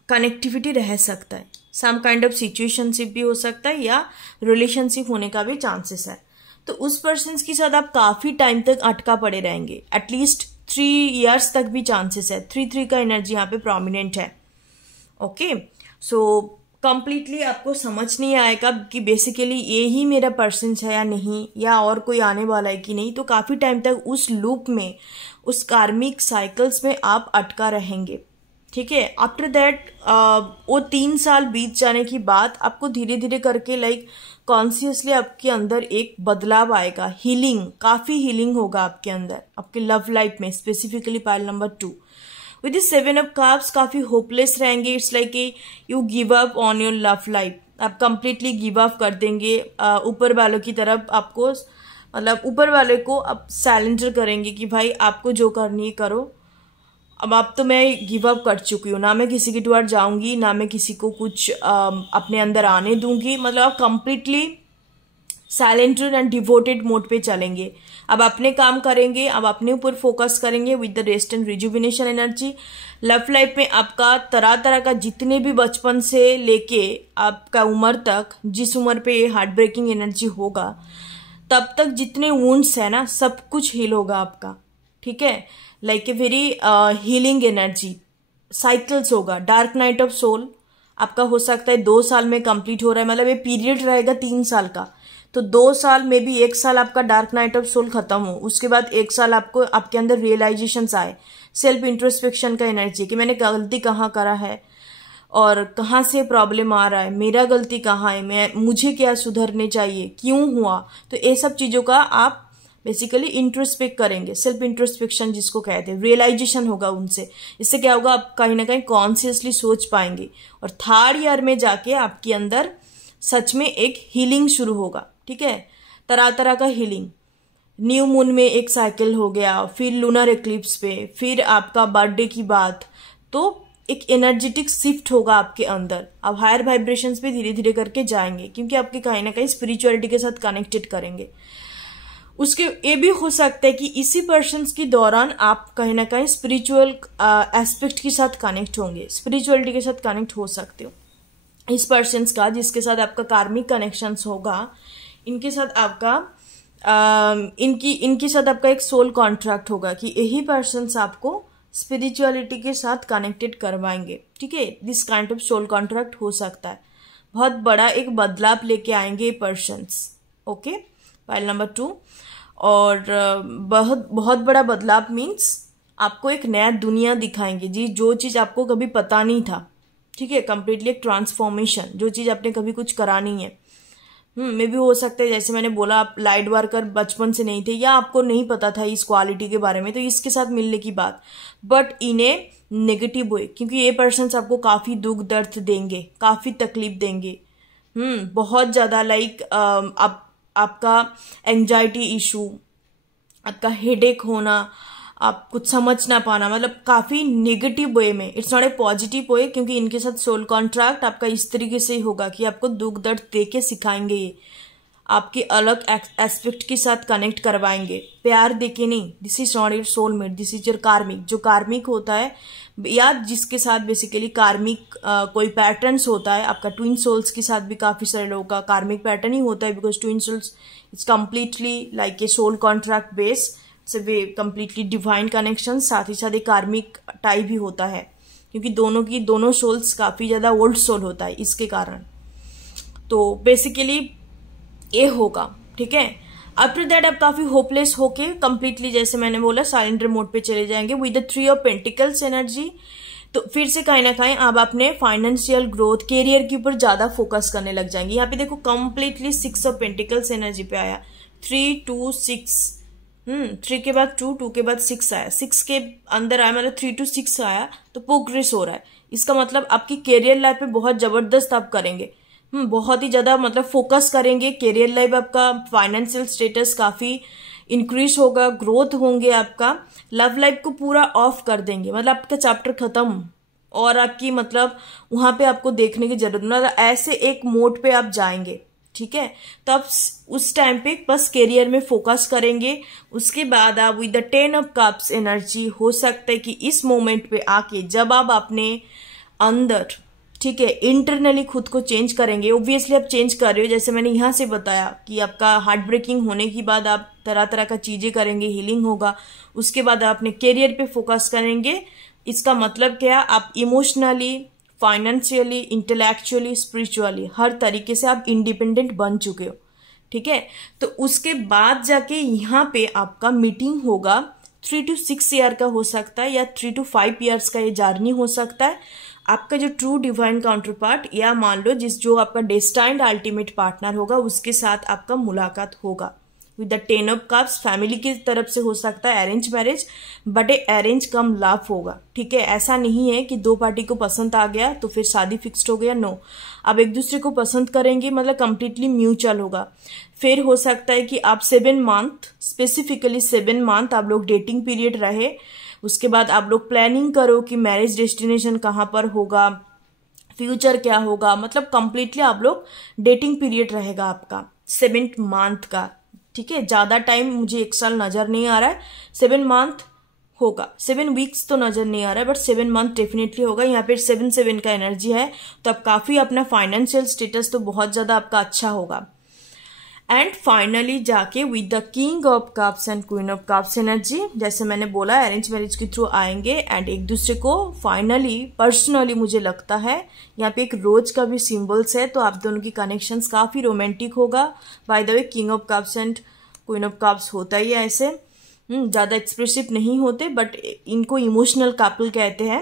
कनेक्टिविटी रह सकता है। सम काइंड ऑफ सिचुएशनशिप भी हो सकता है या रिलेशनशिप होने का भी चांसेस है। तो उस पर्सन के साथ आप काफी टाइम तक अटका पड़े रहेंगे, एटलीस्ट 3 years तक भी चांसेस है। 3 का एनर्जी यहाँ पे प्रोमिनेंट है। ओके, सो कंप्लीटली आपको समझ नहीं आएगा कि बेसिकली ये ही मेरा पर्सन है या नहीं, या और कोई आने वाला है कि नहीं। तो काफी टाइम तक उस लूप में, उस कार्मिक साइकिल्स में आप अटका रहेंगे। ठीक है। आफ्टर दैट वो 3 साल बीत जाने की बाद आपको धीरे धीरे करके लाइक कॉन्शियसली आपके अंदर एक बदलाव आएगा, हीलिंग, काफी हीलिंग होगा आपके अंदर, आपके लव लाइफ में, specifically pile number 2 with this 7 of cups काफी होपलेस रहेंगे। It's like you give up on your love life, आप कंप्लीटली गिव अप कर देंगे ऊपर वालों की तरफ, आपको मतलब ऊपर वाले को आप सरेंडर करेंगे कि भाई आपको जो करनी है करो, अब तो मैं गिव अप कर चुकी हूँ, ना मैं किसी की टुवर्ड जाऊंगी, ना मैं किसी को कुछ अपने अंदर आने दूंगी। मतलब आप कंप्लीटली साइलेंटेड एंड डिवोटेड मोड पे चलेंगे, अब अपने काम करेंगे, अब अपने ऊपर फोकस करेंगे with the rest and rejuvenation energy. Love life में आपका तरह तरह का जितने भी बचपन से लेके आपका उम्र तक, जिस उम्र पे ये हार्ट ब्रेकिंग एनर्जी होगा तब तक जितने वुंड्स है ना सब कुछ हील होगा आपका, ठीक है। Like a very healing energy cycles होगा। डार्क नाइट ऑफ सोल आपका हो सकता है 2 साल में कंप्लीट हो रहा है, मतलब ये पीरियड रहेगा 3 साल का, तो 2 साल में भी 1 साल आपका डार्क नाइट ऑफ सोल खत्म हो, उसके बाद 1 साल आपको आपके अंदर रियलाइजेशंस आए, सेल्फ इंट्रोस्पेक्शन का एनर्जी कि मैंने गलती कहाँ करा है और कहाँ से प्रॉब्लम आ रहा है, मेरा गलती कहाँ है, मुझे क्या सुधरने चाहिए, क्यों हुआ। तो ये सब चीजों का आप बेसिकली इंट्रोस्पेक्ट करेंगे, सेल्फ इंट्रोस्पेक्शन जिसको कहते हैं, रियलाइजेशन होगा उनसे। इससे क्या होगा, आप कहीं ना कहीं कॉन्शियसली सोच पाएंगे और 3rd ईयर में जाके आपके अंदर सच में एक हीलिंग शुरू होगा, ठीक है। तरह तरह का हीलिंग, न्यू मून में एक साइकिल हो गया, फिर लूनर एक्लिप्स पे, फिर आपका बर्थडे की बात, तो एक एनर्जेटिक शिफ्ट होगा आपके अंदर। अब हायर वाइब्रेशंस पे धीरे धीरे करके जाएंगे क्योंकि आपके कहीं ना कहीं स्पिरिचुअलिटी के साथ कनेक्टेड करेंगे। उसके ये भी हो सकता है कि इसी पर्सन्स के दौरान आप कहीं ना कहीं स्पिरिचुअल एस्पेक्ट के साथ कनेक्ट होंगे, स्पिरिचुअलिटी के साथ कनेक्ट हो सकते हो। इस पर्सन्स का जिसके साथ आपका कार्मिक कनेक्शंस होगा, इनके साथ आपका इनके साथ आपका एक सोल कॉन्ट्रैक्ट होगा कि यही पर्सन्स आपको स्पिरिचुअलिटी के साथ कनेक्टेड करवाएंगे, ठीक है। This kind of soul contract हो सकता है, बहुत बड़ा एक बदलाव लेके आएंगे ये पर्सन्स, ओके। पाइल नंबर 2 और बहुत बड़ा बदलाव मीन्स आपको एक नया दुनिया दिखाएंगे जी, जो चीज आपको कभी पता नहीं था, ठीक है। कंप्लीटली एक ट्रांसफॉर्मेशन, जो चीज आपने कभी कुछ करा नहीं है। मे भी हो सकता है जैसे मैंने बोला आप लाइट वर्कर बचपन से नहीं थे या आपको नहीं पता था इस क्वालिटी के बारे में, तो इसके साथ मिलने की बात, बट इन्हें नेगेटिव वे, क्योंकि ये पर्सन्स आपको काफी दुख दर्द देंगे, काफी तकलीफ देंगे, बहुत ज्यादा लाइक आपका एंजाइटी इशू, आपका हेडेक होना, आप कुछ समझ ना पाना, मतलब काफी नेगेटिव वे में, it's not a positive way, क्योंकि इनके साथ सोल कॉन्ट्रैक्ट आपका इस तरीके से होगा कि आपको दुख दर्द दे के सिखाएंगे, ये आपके अलग एस्पेक्ट के साथ कनेक्ट करवाएंगे, प्यार देके नहीं। This is not your soulmate, this is your कार्मिक। जो कार्मिक होता है या जिसके साथ बेसिकली कार्मिक कोई पैटर्न्स होता है, आपका ट्विन सोल्स के साथ भी काफी सारे लोगों का कार्मिक पैटर्न ही होता है, because twin souls it's completely like a soul contract base, वे कंप्लीटली डिवाइन कनेक्शन, साथ ही साथ एक कार्मिक टाइप भी होता है, क्योंकि दोनों सोल्स काफी ज्यादा ओल्ड सोल होता है इसके कारण। तो बेसिकली ये होगा, ठीक है। आफ्टर दैट आप काफी होपलेस होके कंप्लीटली जैसे मैंने बोला साइलेंटर मोड पे चले जाएंगे with the 3 of pentacles energy. तो फिर से कहीं ना कहीं आप अपने फाइनेंशियल ग्रोथ, कैरियर के ऊपर ज्यादा फोकस करने लग जाएंगे। यहाँ पे देखो कंप्लीटली 6 ऑफ पेंटिकल्स एनर्जी पे आया, 3 2 6, 3 के बाद 2, 2 के बाद 6 आया, 6 के अंदर आया, मतलब 3 to 6 आया, तो प्रोग्रेस हो रहा है। इसका मतलब आपकी कैरियर लाइफ पे बहुत जबरदस्त आप करेंगे, बहुत ही ज्यादा मतलब फोकस करेंगे। कैरियर लाइफ आपका, फाइनेंशियल स्टेटस काफी इंक्रीज होगा, ग्रोथ होंगे आपका। लव लाइफ को पूरा ऑफ कर देंगे, मतलब आपका चैप्टर खत्म और आपकी मतलब वहां पे आपको देखने की जरूरत, मतलब ऐसे एक मोड पे आप जाएंगे, ठीक है। तब उस टाइम पे बस कैरियर में फोकस करेंगे। उसके बाद आप with the 10 of cups energy, हो सकता है कि इस मोमेंट पे आके जब आप अपने अंदर, ठीक है, इंटरनली खुद को चेंज करेंगे। ऑब्वियसली आप चेंज कर रहे हो, जैसे मैंने यहाँ से बताया कि आपका हार्ट ब्रेकिंग होने की बाद आप तरह तरह का चीजें करेंगे, हीलिंग होगा। उसके बाद आप अपने कैरियर पे फोकस करेंगे। इसका मतलब क्या, आप इमोशनली, फाइनेंशियली, इंटेलेक्चुअली, स्पिरिचुअली हर तरीके से आप इंडिपेंडेंट बन चुके हो, ठीक है। तो उसके बाद जाके यहाँ पे आपका मीटिंग होगा 3 to 6 ईयर का हो सकता है या 3 to 5 ईयर्स का ये जर्नी हो सकता है। आपका जो ट्रू डिवाइन काउंटर पार्ट या मान लो जो आपका डेस्टाइन्ड अल्टीमेट पार्टनर होगा उसके साथ आपका मुलाकात होगा with the 10 of cups. Family की तरफ से हो सकता है arrange marriage, but A arrange come love होगा, ठीक है। ऐसा नहीं है कि दो पार्टी को पसंद आ गया तो फिर शादी फिक्स्ड हो गया, नो। आप एक दूसरे को पसंद करेंगे, मतलब कंप्लीटली म्यूचुअल होगा। फिर हो सकता है कि आप 7 मंथ, स्पेसिफिकली 7 मंथ आप लोग डेटिंग पीरियड रहे, उसके बाद आप लोग प्लानिंग करो कि मैरिज डेस्टिनेशन कहाँ पर होगा, फ्यूचर क्या होगा, मतलब कंप्लीटली आप लोग डेटिंग पीरियड रहेगा आपका 7 मंथ का, ठीक है। ज्यादा टाइम मुझे 1 साल नजर नहीं आ रहा है, 7 मंथ होगा, 7 वीक्स तो नजर नहीं आ रहा है, बट 7 मंथ डेफिनेटली होगा। यहाँ पे 7 का एनर्जी है, तो आप काफी अपना फाइनेंशियल स्टेटस तो बहुत ज्यादा आपका अच्छा होगा। एंड फाइनली जाके with the king of cups and queen of cups energy, जैसे मैंने बोला अरेंज मैरिज के थ्रू आएंगे एंड एक दूसरे को फाइनली पर्सनली मुझे लगता है यहाँ पे एक रोज का भी सिंबल्स है, तो आप दोनों की कनेक्शंस काफी रोमांटिक होगा। Bye the way king of cups and queen of cups होता ही है ऐसे, ज्यादा एक्सप्रेसिव नहीं होते, बट इनको इमोशनल कपल कहते हैं।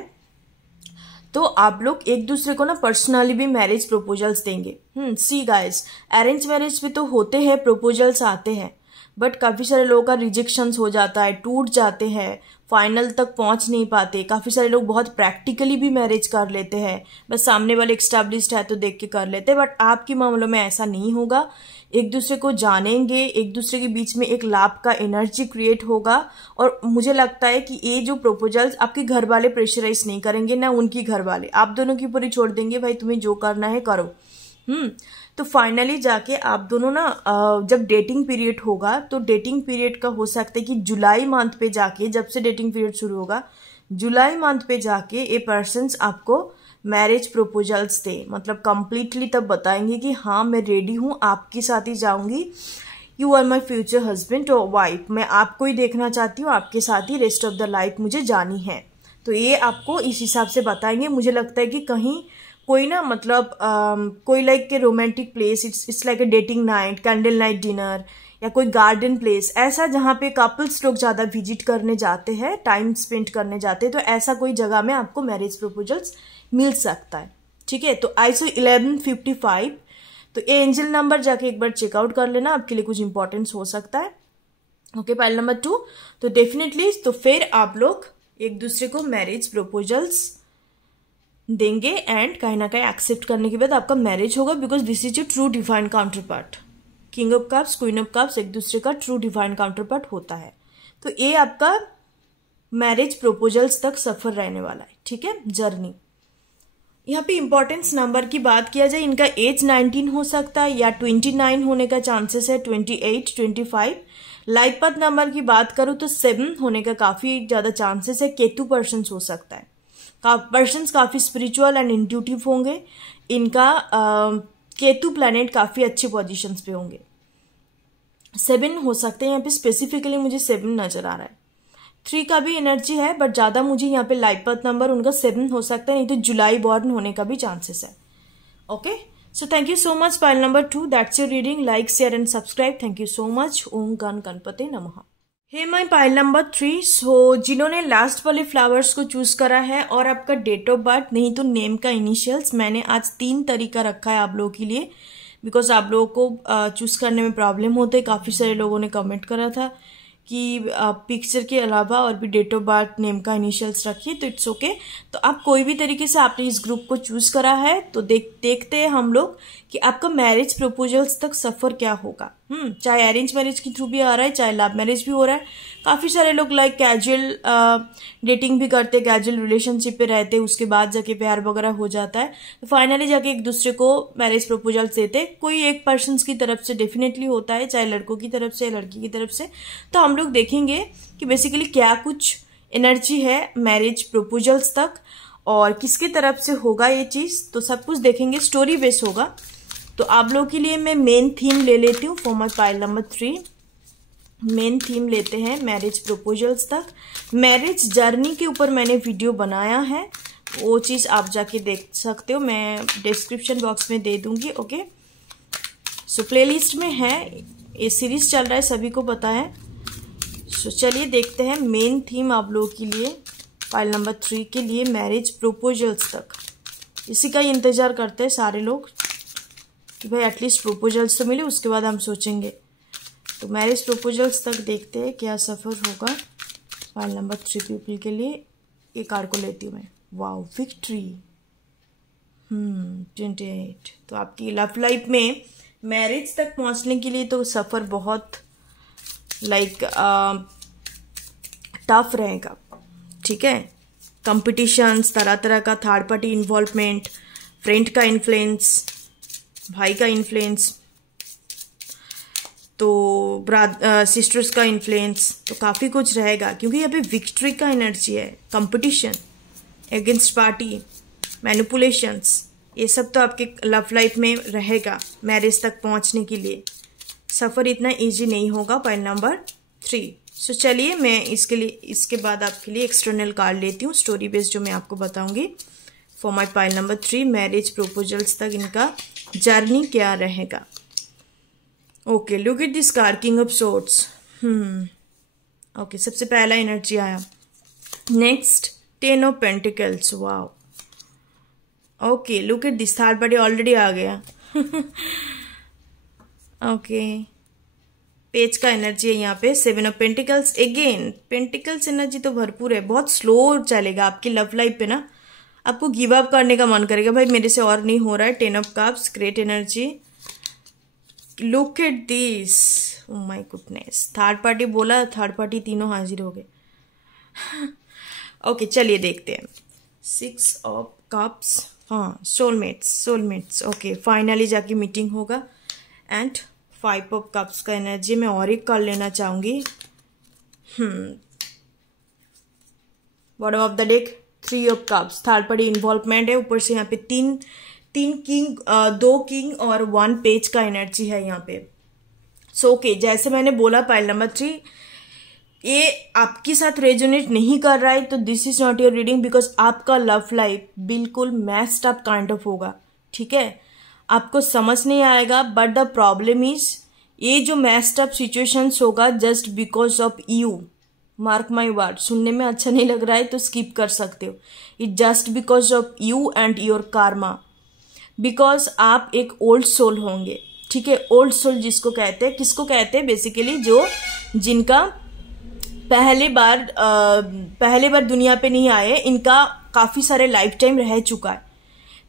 तो आप लोग एक दूसरे को ना पर्सनली भी मैरिज प्रपोजल्स देंगे। सी गाइस, अरेंज मैरिज पे तो होते हैं प्रपोजल्स आते हैं, बट काफी सारे लोगों का रिजेक्शंस हो जाता है, टूट जाते हैं, फाइनल तक पहुंच नहीं पाते। काफी सारे लोग बहुत प्रैक्टिकली भी मैरिज कर लेते हैं, बस सामने वाले एस्टैब्लिश्ड है तो देख के कर लेते हैं, बट आपके मामलों में ऐसा नहीं होगा। एक दूसरे को जानेंगे, एक दूसरे के बीच में एक लाभ का एनर्जी क्रिएट होगा, और मुझे लगता है कि ये जो प्रपोजल्स आपके घर वाले प्रेशराइज नहीं करेंगे, ना उनकी घर वाले, आप दोनों के ऊपर ही छोड़ देंगे, भाई तुम्हें जो करना है करो। तो फाइनली जाके आप दोनों ना जब डेटिंग पीरियड होगा, तो डेटिंग पीरियड का हो सकता है कि जुलाई मंथ पे जाके, जब से डेटिंग पीरियड शुरू होगा जुलाई मंथ पे जाके ये पर्सन्स आपको मैरिज प्रपोजल्स दे, मतलब कंप्लीटली तब बताएंगे कि हाँ मैं रेडी हूं, आपके साथ ही जाऊंगी, you are my future husband और वाइफ, मैं आपको ही देखना चाहती हूँ, आपके साथ ही रेस्ट ऑफ द लाइफ मुझे जानी है। तो ये आपको इस हिसाब से बताएंगे। मुझे लगता है कि कहीं कोई ना मतलब कोई लाइक के romantic place, it's like A dating night, candle night dinner, या कोई गार्डन प्लेस ऐसा जहाँ पे कपल्स लोग ज्यादा विजिट करने जाते हैं, टाइम स्पेंड करने जाते हैं, तो ऐसा कोई जगह में आपको मैरिज प्रपोजल्स मिल सकता है, ठीक है। तो ISO 1155, तो ये एंजल नंबर जाके एक बार चेकआउट कर लेना, आपके लिए कुछ इंपॉर्टेंस हो सकता है। ओके, पाइल नंबर 2, तो डेफिनेटली तो फिर आप लोग एक दूसरे को मैरिज प्रपोजल्स देंगे एंड कहीं ना कहीं एक्सेप्ट करने के बाद आपका मैरिज होगा, because this is a true divine counter part. King of cups, queen of cups एक दूसरे का ट्रू डिवाइन काउंटर पार्ट होता है। तो ये आपका मैरिज प्रपोजल्स तक सफर रहने वाला है, ठीक है, जर्नी। यहाँ पे इंपॉर्टेंस नंबर की बात किया जाए, इनका एज 19 हो सकता है या 29 होने का चांसेस है, 28, 25। लाइफ पाथ नंबर की बात करूं तो 7 होने का काफी ज्यादा चांसेस है। केतु पर्सन हो सकता है, पर्सन्स काफी स्पिरिचुअल एंड इंट्यूटिव होंगे, इनका केतु प्लैनेट काफी अच्छे पोजीशंस पे होंगे। 7 हो सकते हैं, यहाँ पे स्पेसिफिकली मुझे 7 नजर आ रहा है। 3 का भी एनर्जी है, बट ज्यादा मुझे यहाँ पे लाइफ पाथ नंबर उनका 7 हो सकता है, नहीं तो जुलाई बॉर्न होने का भी चांसेस है। Okay, so thank you so much. Pile number 2, that's your reading. Like, share and subscribe. Thank you so much. ओम गण गणपते नमः। Hey my pile number 3, so जिन्होंने लास्ट वाले फ्लावर्स को चूज करा है और आपका डेट ऑफ बर्थ नहीं तो नेम का इनिशियल्स, मैंने आज 3 तरीका रखा है आप लोगों के लिए, बिकॉज आप लोगों को चूज करने में प्रॉब्लम होते है। काफी सारे लोगों ने कमेंट करा था कि पिक्चर के अलावा और भी डेट ऑफ बर्थ नेम का इनिशियल्स रखिए, तो इट्स ओके। तो आप कोई भी तरीके से आपने इस ग्रुप को चूज करा है, तो देखते हैं हम लोग कि आपका मैरिज प्रपोजल्स तक सफर क्या होगा। चाहे अरेंज मैरिज के थ्रू भी आ रहा है, चाहे लव मैरिज भी हो रहा है। काफी सारे लोग लाइक कैजुअल डेटिंग भी करते, कैजुअल रिलेशनशिप पे रहते, उसके बाद जाके प्यार वगैरह हो जाता है, तो फाइनली जाके एक दूसरे को मैरिज प्रपोजल्स देते। कोई एक पर्सन की तरफ से डेफिनेटली होता है, चाहे लड़कों की तरफ से लड़की की तरफ से। तो हम लोग देखेंगे कि बेसिकली क्या कुछ एनर्जी है मैरिज प्रपोजल्स तक और किसकी तरफ से होगा ये चीज, तो सब कुछ देखेंगे। स्टोरी बेस होगा। तो आप लोगों के लिए मैं मेन थीम ले लेती हूँ for my pile number 3। Main theme लेते हैं मैरिज प्रपोजल्स तक। मैरिज जर्नी के ऊपर मैंने वीडियो बनाया है, वो चीज आप जाके देख सकते हो, मैं डिस्क्रिप्शन बॉक्स में दे दूंगी। ओके, सो प्लेलिस्ट में है, ये सीरीज चल रहा है, सभी को पता है। सो चलिए देखते हैं मेन थीम आप लोगों के लिए फाइल नंबर 3 के लिए, मैरिज प्रपोजल्स तक। इसी का ही इंतज़ार करते हैं सारे लोग कि भाई एटलीस्ट प्रपोजल्स तो मिले, उसके बाद हम सोचेंगे। तो मैरिज प्रपोजल्स तक देखते हैं क्या सफ़र होगा फाइल नंबर 3 पीपल के लिए। एक कार्ड को लेती हूँ मैं। Wow, victory 28। तो आपकी लव लाइफ में मैरिज तक पहुंचने के लिए तो सफ़र बहुत टफ रहेगा, ठीक है। कंपटीशंस, तरह तरह का थर्ड पार्टी इन्वॉल्वमेंट, फ्रेंड का इन्फ्लुएंस, भाई का इन्फ्लुएंस, तो सिस्टर्स का इन्फ्लुएंस, तो काफ़ी कुछ रहेगा क्योंकि यहाँ पे विक्ट्री का एनर्जी है। कंपटीशन, अगेंस्ट पार्टी, मैनिपुलेशंस, ये सब तो आपके लव लाइफ में रहेगा मैरिज तक पहुंचने के लिए। सफ़र इतना इजी नहीं होगा फाइल नंबर 3। सो चलिए मैं इसके बाद आपके लिए एक्सटर्नल कार्ड लेती हूँ, स्टोरी बेस्ड, जो मैं आपको बताऊंगी for my file number 3 marriage proposals तक इनका जर्नी क्या रहेगा। Okay, look at this card, king of swords. Okay, सबसे पहला एनर्जी आया। Next 10 of pentacles. Wow, okay, look at this, third party already आ गया। ओके, पेज का एनर्जी है यहाँ पे। 7 of pentacles, again pentacles energy तो भरपूर है। बहुत स्लो चलेगा आपकी लव लाइफ पे ना, आपको गिव अप करने का मन करेगा, भाई मेरे से और नहीं हो रहा है। 10 of cups, great energy. Look at this, oh my goodness, third party बोला, थर्ड पार्टी तीनों हाजिर हो गए। ओके, चलिए देखते हैं। 6 ऑफ कप्स, हाँ, सोलमेट्स। ओके, फाइनली जाके मीटिंग होगा। एंड 5 ऑफ कप्स का एनर्जी मैं और एक कर लेना चाहूंगी। Bottom of the deck 3 of cups, third party involvement है। ऊपर से यहाँ पे तीन किंग, 2 किंग और 1 पेज का एनर्जी है यहाँ पे। सो ओके, जैसे मैंने बोला फाइल नंबर 3 ये आपके साथ रेजोनेट नहीं कर रहा है तो this is not your reading, because आपका लव लाइफ बिल्कुल मैस्ड अप काइंड ऑफ होगा, ठीक है। आपको समझ नहीं आएगा, बट द प्रॉब्लम इज ये जो मैस्ड अप सिचुएशंस होगा just because of you. Mark my word, सुनने में अच्छा नहीं लग रहा है तो स्किप कर सकते हो। It just because of you and your Karma, because आप एक ओल्ड सोल होंगे, ठीक है। ओल्ड सोल जिसको कहते हैं, किसको कहते हैं बेसिकली, जिनका पहले बार दुनिया पे नहीं आए, इनका काफी सारे लाइफ टाइम रह चुका है।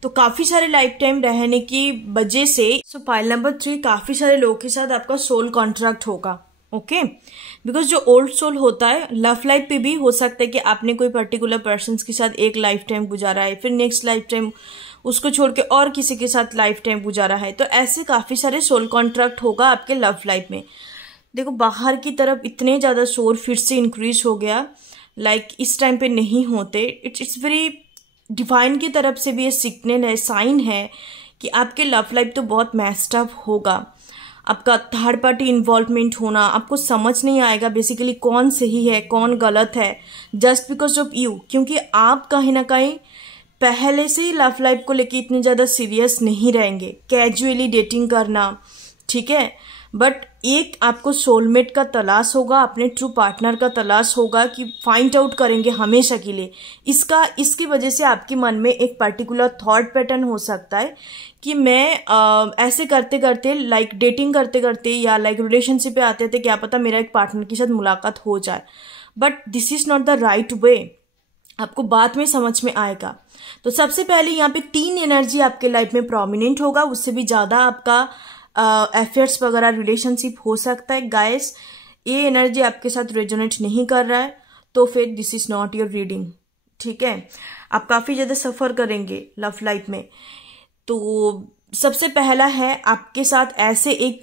तो काफी सारे लाइफ टाइम रहने की वजह से फाइल नंबर 3 काफी सारे लोगों के साथ आपका सोल कॉन्ट्रैक्ट होगा, ओके। बिकॉज जो ओल्ड सोल होता है लव लाइफ पे भी हो सकता है कि आपने कोई पर्टिकुलर पर्सन के साथ एक लाइफ टाइम गुजारा है, फिर नेक्स्ट लाइफ टाइम उसको छोड़ के और किसी के साथ लाइफ टाइम गुजारा है। तो ऐसे काफी सारे सोल कॉन्ट्रैक्ट होगा आपके लव लाइफ में। देखो, बाहर की तरफ इतने ज्यादा शोर फिर से इंक्रीज हो गया, इस टाइम पे नहीं होते। इट्स वेरी डिवाइन की तरफ से भी ये सिग्नल है, साइन है कि आपके लव लाइफ तो बहुत मैस्ड अप होगा। आपका थर्ड पार्टी इन्वॉल्वमेंट होना, आपको समझ नहीं आएगा बेसिकली कौन सही है कौन गलत है, जस्ट बिकॉज ऑफ यू। क्योंकि आप कहीं ना कहीं पहले से ही लव लाइफ को लेके इतने ज्यादा सीरियस नहीं रहेंगे, कैजुअली डेटिंग करना, ठीक है। बट एक आपको सोलमेट का तलाश होगा, अपने ट्रू पार्टनर का तलाश होगा कि फाइंड आउट करेंगे हमेशा के लिए। इसकी वजह से आपके मन में एक पर्टिकुलर थॉट पैटर्न हो सकता है कि मैं ऐसे करते करते डेटिंग करते करते या रिलेशनशिप पे आते थे, क्या पता मेरा एक पार्टनर के साथ मुलाकात हो जाए। But this is not the right way, आपको बाद में समझ में आएगा। तो सबसे पहले यहाँ पे 3 एनर्जी आपके लाइफ में प्रोमिनेंट होगा, उससे भी ज्यादा आपका अफेयर्स वगैरह रिलेशनशिप हो सकता है। गाइस, ये एनर्जी आपके साथ रेजोनेट नहीं कर रहा है तो फिर this is not your reading, ठीक है। आप काफी ज्यादा सफर करेंगे लव लाइफ में। तो सबसे पहला है आपके साथ ऐसे एक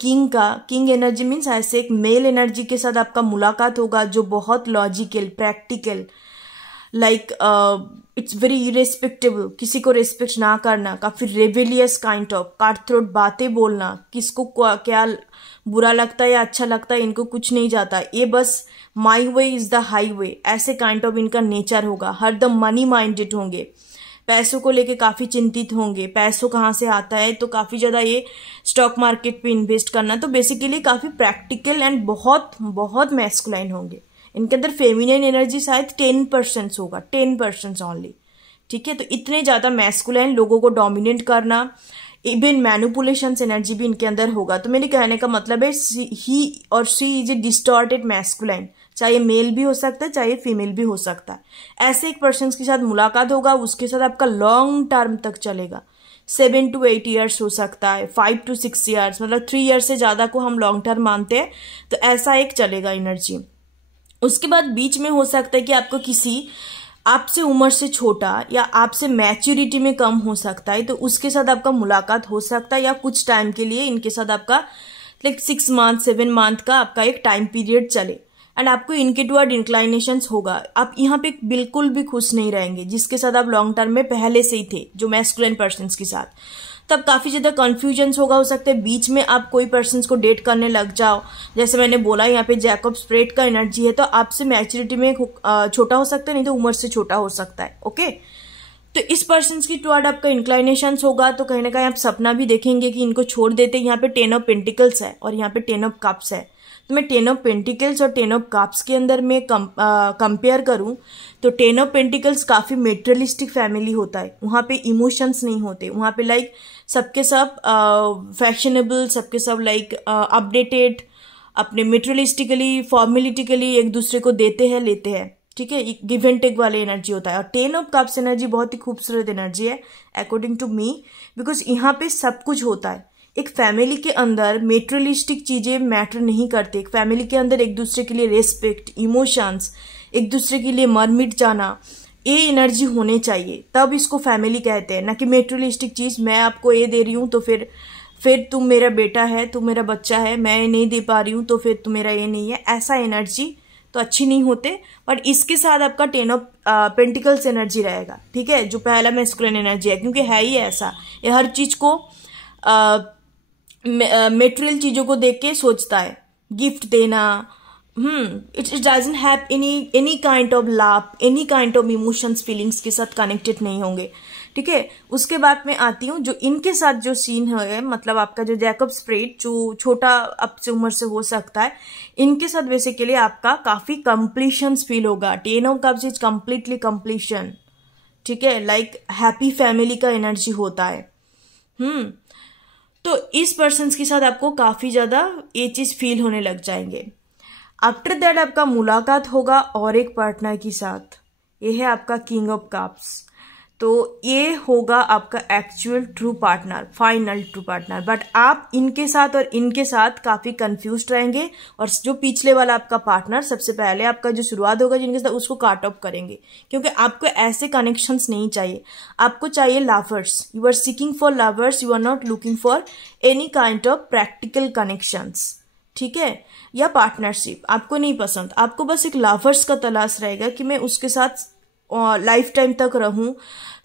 किंग एनर्जी मीन्स ऐसे एक मेल एनर्जी के साथ आपका मुलाकात होगा जो बहुत लॉजिकल, प्रैक्टिकल, इट्स वेरी इरेस्पेक्टेबल, किसी को रेस्पेक्ट ना करना, काफी रेबेलियस काइंड ऑफ, काट थ्रोट बातें बोलना, किसको क्या बुरा लगता है या अच्छा लगता है इनको कुछ नहीं जाता, ये बस माई वे इज द हाईवे, ऐसे काइंड ऑफ इनका नेचर होगा। हरदम मनी माइंडेड होंगे, पैसों को लेके काफी चिंतित होंगे, पैसों कहाँ से आता है, तो काफी ज्यादा ये स्टॉक मार्केट पे इन्वेस्ट करना। तो बेसिकली काफी प्रैक्टिकल एंड बहुत बहुत मैस्कुलाइन होंगे, इनके अंदर फेमिनिन एनर्जी शायद 10% होगा, 10% ओनली। ठीक है, तो इतने ज्यादा मैस्कुलाइन, लोगों को डोमिनेट करना, इवन मैनिपुलेशंस एनर्जी भी इनके अंदर होगा। तो मेरे कहने का मतलब है ही और she is a distorted masculine, चाहे मेल भी हो सकता है चाहे फीमेल भी हो सकता है। ऐसे एक पर्सन के साथ मुलाकात होगा, उसके साथ आपका लॉन्ग टर्म तक चलेगा, 7 to 8 ईयर्स हो सकता है, 5 to 6 ईयर्स, मतलब 3 ईयर्स से ज्यादा को हम लॉन्ग टर्म मानते हैं। तो ऐसा एक चलेगा एनर्जी। उसके बाद बीच में हो सकता है कि आपको किसी आपसे उम्र से छोटा या आपसे मैच्योरिटी में कम हो सकता है, तो उसके साथ आपका मुलाकात हो सकता है, या कुछ टाइम के लिए इनके साथ आपका लाइक 6 मंथ 7 मंथ का आपका एक टाइम पीरियड चले। एंड आपको इनके टुवर्ड इंक्लाइनेशंस होगा, आप यहाँ पे बिल्कुल भी खुश नहीं रहेंगे जिसके साथ आप लॉन्ग टर्म में पहले से ही थे, जो मैस्कुलिन पर्सन्स के साथ। तब काफी ज्यादा कंफ्यूजन होगा, हो सकता है बीच में आप कोई पर्सन को डेट करने लग जाओ। जैसे मैंने बोला यहाँ पे जैकब स्प्रेड का एनर्जी है, तो आपसे मैच्योरिटी में छोटा हो सकता है, नहीं तो उम्र से छोटा हो सकता है। ओके, तो इस पर्सन की टुवर्ड आपका इंक्लाइनेशन होगा, तो कहीं ना कहीं आप सपना भी देखेंगे कि इनको छोड़ देते। यहाँ पे 10 ऑफ पेंटिकल्स है और यहाँ पे 10 ऑफ कप्स है। तो मैं 10 ऑफ पेंटिकल्स और 10 ऑफ कप्स के अंदर में कंपेयर करूं तो 10 ऑफ पेंटिकल्स काफी मेटेरियलिस्टिक फैमिली होता है, वहां पे इमोशंस नहीं होते, वहां पे लाइक सबके सब फैशनेबल, सबके सब लाइक अपडेटेड, अपने मेटेरियलिस्टिकली फॉर्मेलिटिकली एक दूसरे को देते हैं लेते हैं। ठीक है, गिव एंड टेक वाले एनर्जी होता है। और 10 ऑफ कप्स एनर्जी बहुत ही खूबसूरत एनर्जी है अकॉर्डिंग टू मी, बिकॉज यहाँ पे सब कुछ होता है। एक फैमिली के अंदर मेटेरियलिस्टिक चीजें मैटर नहीं करती, एक फैमिली के अंदर एक दूसरे के लिए रेस्पेक्ट, इमोशंस, एक दूसरे के लिए मर मिट जाना, ये एनर्जी होने चाहिए, तब इसको फैमिली कहते हैं। ना कि मेटेरियलिस्टिक चीज, मैं आपको ये दे रही हूं तो फिर तुम मेरा बेटा है, तुम मेरा बच्चा है, मैं नहीं दे पा रही हूं तो फिर तुम मेरा ये नहीं है, ऐसा एनर्जी तो अच्छी नहीं होते। बट इसके साथ आपका 10 ऑफ पेंटिकल्स एनर्जी रहेगा। ठीक है, जो पहला मैस्कुलिन एनर्जी है, क्योंकि है ही ऐसा, ये हर चीज को मेटेरियल चीजों को देख के सोचता है, गिफ्ट देना, it doesn't have any kind of love, any kind of emotions, feelings के साथ कनेक्टेड नहीं होंगे। ठीक है, उसके बाद में आती हूँ जो इनके साथ जो सीन है, मतलब आपका जो जैकब स्प्रेड, जो छोटा आपसे उम्र से हो सकता है, इनके साथ बेसिकली आपका काफी कंप्लीशंस फील होगा। 10 of cups is completely completion. ठीक है, लाइक हैप्पी फैमिली का एनर्जी होता है। तो इस पर्सन के साथ आपको काफी ज्यादा ये चीज फील होने लग जाएंगे। आफ्टर दैट आपका मुलाकात होगा और एक पार्टनर के साथ, ये है आपका किंग ऑफ कप्स। तो ये होगा आपका actual true partner, final true partner. But आप इनके साथ और इनके साथ काफी कंफ्यूज रहेंगे, और जो पिछले वाला आपका पार्टनर, सबसे पहले आपका जो शुरुआत होगा जिनके साथ, उसको काट ऑफ करेंगे, क्योंकि आपको ऐसे कनेक्शंस नहीं चाहिए। आपको चाहिए lovers, you are seeking for lovers, you are not looking for any kind of practical connections. ठीक है, या पार्टनरशिप आपको नहीं पसंद, आपको बस एक लवर्स का तलाश रहेगा कि मैं उसके साथ लाइफ टाइम तक रहूं,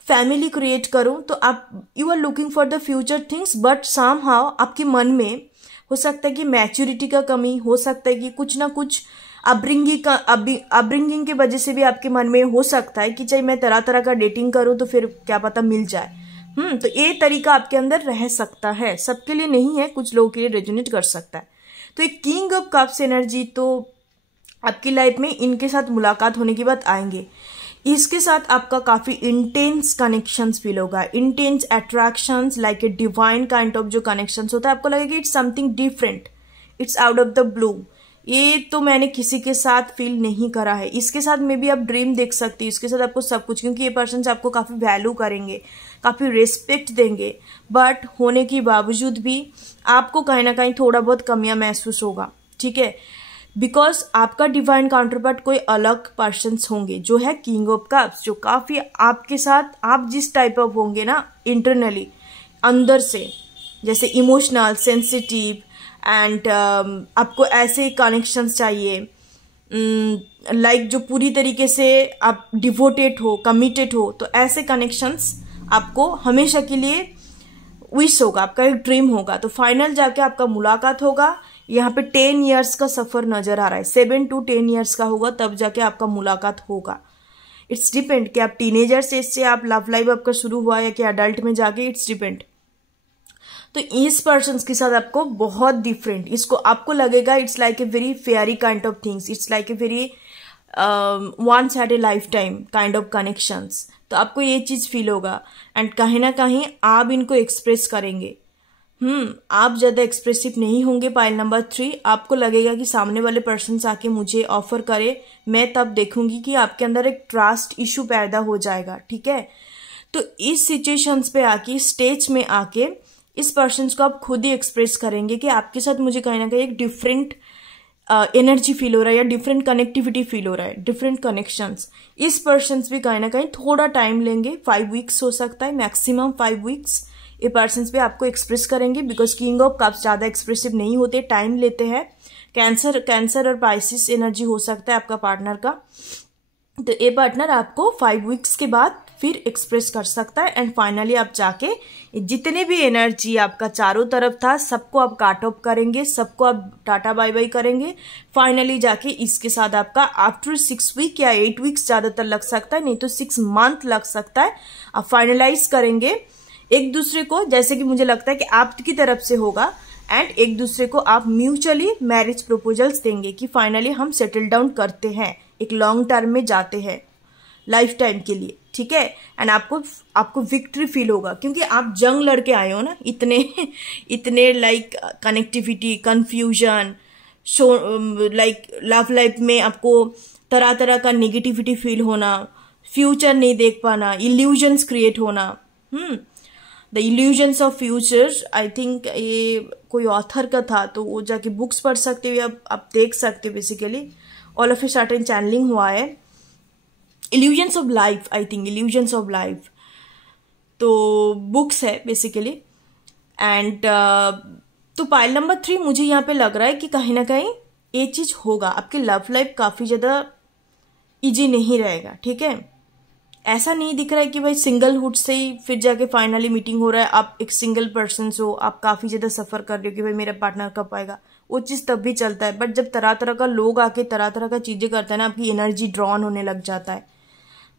फैमिली क्रिएट करूं। तो आप you are looking for the future things, but somehow आपके मन में हो सकता है कि मैच्योरिटी का कमी, हो सकता है कि कुछ ना कुछ अपब्रिंगिंग की वजह से भी आपके मन में हो सकता है कि चाहे मैं तरह तरह का डेटिंग करूं तो फिर क्या पता मिल जाए। तो ये तरीका आपके अंदर रह सकता है, सबके लिए नहीं है, कुछ लोगों के लिए रेजोनेट कर सकता है। तो एक किंग ऑफ कप्स एनर्जी तो आपकी लाइफ में इनके साथ मुलाकात होने के बाद आएंगे। इसके साथ आपका काफी इंटेंस कनेक्शंस फील होगा, intense attractions, like a divine kind of जो कनेक्शंस होता है, आपको लगेगा it's something different, it's out of the blue. ये तो मैंने किसी के साथ फील नहीं करा है। इसके साथ में भी आप ड्रीम देख सकती है, इसके साथ आपको सब कुछ, क्योंकि ये पर्सन आपको काफी वैल्यू करेंगे, काफी रेस्पेक्ट देंगे, बट होने के बावजूद भी आपको कहीं ना कहीं थोड़ा बहुत कमियां महसूस होगा। ठीक है, बिकॉज आपका डिवाइन काउंटरपार्ट कोई अलग पर्सन्स होंगे, जो है किंग ऑफ कप्स, जो काफी आपके साथ, आप जिस टाइप ऑफ होंगे ना इंटरनली, अंदर से, जैसे इमोशनल, सेंसिटिव, एंड आपको ऐसे कनेक्शंस चाहिए, लाइक जो पूरी तरीके से आप डिवोटेड हो, कमिटेड हो, तो ऐसे कनेक्शंस आपको हमेशा के लिए विश होगा, आपका एक ड्रीम होगा। तो फाइनल जाके आपका मुलाकात होगा। यहाँ पे 10 इयर्स का सफर नजर आ रहा है, 7 to 10 इयर्स का होगा, तब जाके आपका मुलाकात होगा। इट्स डिपेंड कि आप टीनेजर से इससे आप लव लाइफ आपका शुरू हुआ या कि अडल्ट में जाके, इट्स डिपेंड। तो इस पर्सन के साथ आपको बहुत डिफरेंट, इसको आपको लगेगा it's like a very fairy kind of things, it's like a very once at a life time kind of connections, तो आपको ये चीज फील होगा एंड कहीं ना कहीं आप इनको एक्सप्रेस करेंगे। आप ज्यादा एक्सप्रेसिव नहीं होंगे। पाइल नंबर 3, आपको लगेगा कि सामने वाले पर्सन आके मुझे ऑफर करे, मैं तब देखूंगी कि आपके अंदर एक ट्रस्ट इशू पैदा हो जाएगा। ठीक है, तो इस सिचुएशंस पे आके, स्टेज में आके इस पर्सन को आप खुद ही एक्सप्रेस करेंगे कि आपके साथ मुझे कहीं ना कहीं एक डिफरेंट एनर्जी फील हो रहा है या डिफरेंट कनेक्टिविटी फील हो रहा है, डिफरेंट कनेक्शंस। इस पर्सन भी कहीं ना कहीं थोड़ा टाइम लेंगे, 5 वीक्स हो सकता है, मैक्सिमम 5 वीक्स ये पर्सन पे आपको एक्सप्रेस करेंगे, बिकॉज किंग ऑफ कप्स ज्यादा एक्सप्रेसिव नहीं होते, टाइम लेते हैं। कैंसर और पाइसिस एनर्जी हो सकता है आपका पार्टनर का, तो ये पार्टनर आपको 5 वीक्स के बाद फिर एक्सप्रेस कर सकता है एंड फाइनली आप जाके जितने भी एनर्जी आपका चारों तरफ था सबको आप काट ऑफ करेंगे, सबको आप टाटा बाय बाय करेंगे। फाइनली जाके इसके साथ आपका आफ्टर 6 वीक या 8 वीक्स ज्यादातर लग सकता है, नहीं तो 6 मंथ लग सकता है, आप फाइनलाइज करेंगे एक दूसरे को, जैसे कि मुझे लगता है कि आपकी तरफ से होगा एंड एक दूसरे को आप म्यूचुअली मैरिज प्रपोजल्स देंगे कि फाइनली हम सेटल डाउन करते हैं, एक लॉन्ग टर्म में जाते हैं लाइफ टाइम के लिए। ठीक है, एंड आपको विक्ट्री फील होगा क्योंकि आप जंग लड़के आए हो ना, इतने like connectivity, confusion, like love life में आपको तरह तरह का नेगेटिविटी फील होना, फ्यूचर नहीं देख पाना, इल्यूजन्स क्रिएट होना। The illusions of future, I think ये कोई ऑथर का था, तो वो जाके बुक्स पढ़ सकते हो या आप देख सकते हो। Basically all of a sudden channelling हुआ है, illusions of life, I think illusions of life, तो बुक्स है बेसिकली। एंड तो पाइल नंबर 3 मुझे यहाँ पे लग रहा है कि कहीं ना कहीं ये चीज होगा, आपकी लव लाइफ काफी ज्यादा इजी नहीं रहेगा। ठीक है, ऐसा नहीं दिख रहा है कि भाई सिंगलहुड से ही फिर जाके फाइनली मीटिंग हो रहा है, आप एक सिंगल पर्सन हो, आप काफी ज्यादा सफर कर रहे हो कि भाई मेरा पार्टनर कब आएगा, वो चीज तब भी चलता है। बट जब तरह तरह का लोग आके तरह तरह का चीजें करते हैं ना, आपकी एनर्जी ड्रॉन होने लग जाता है।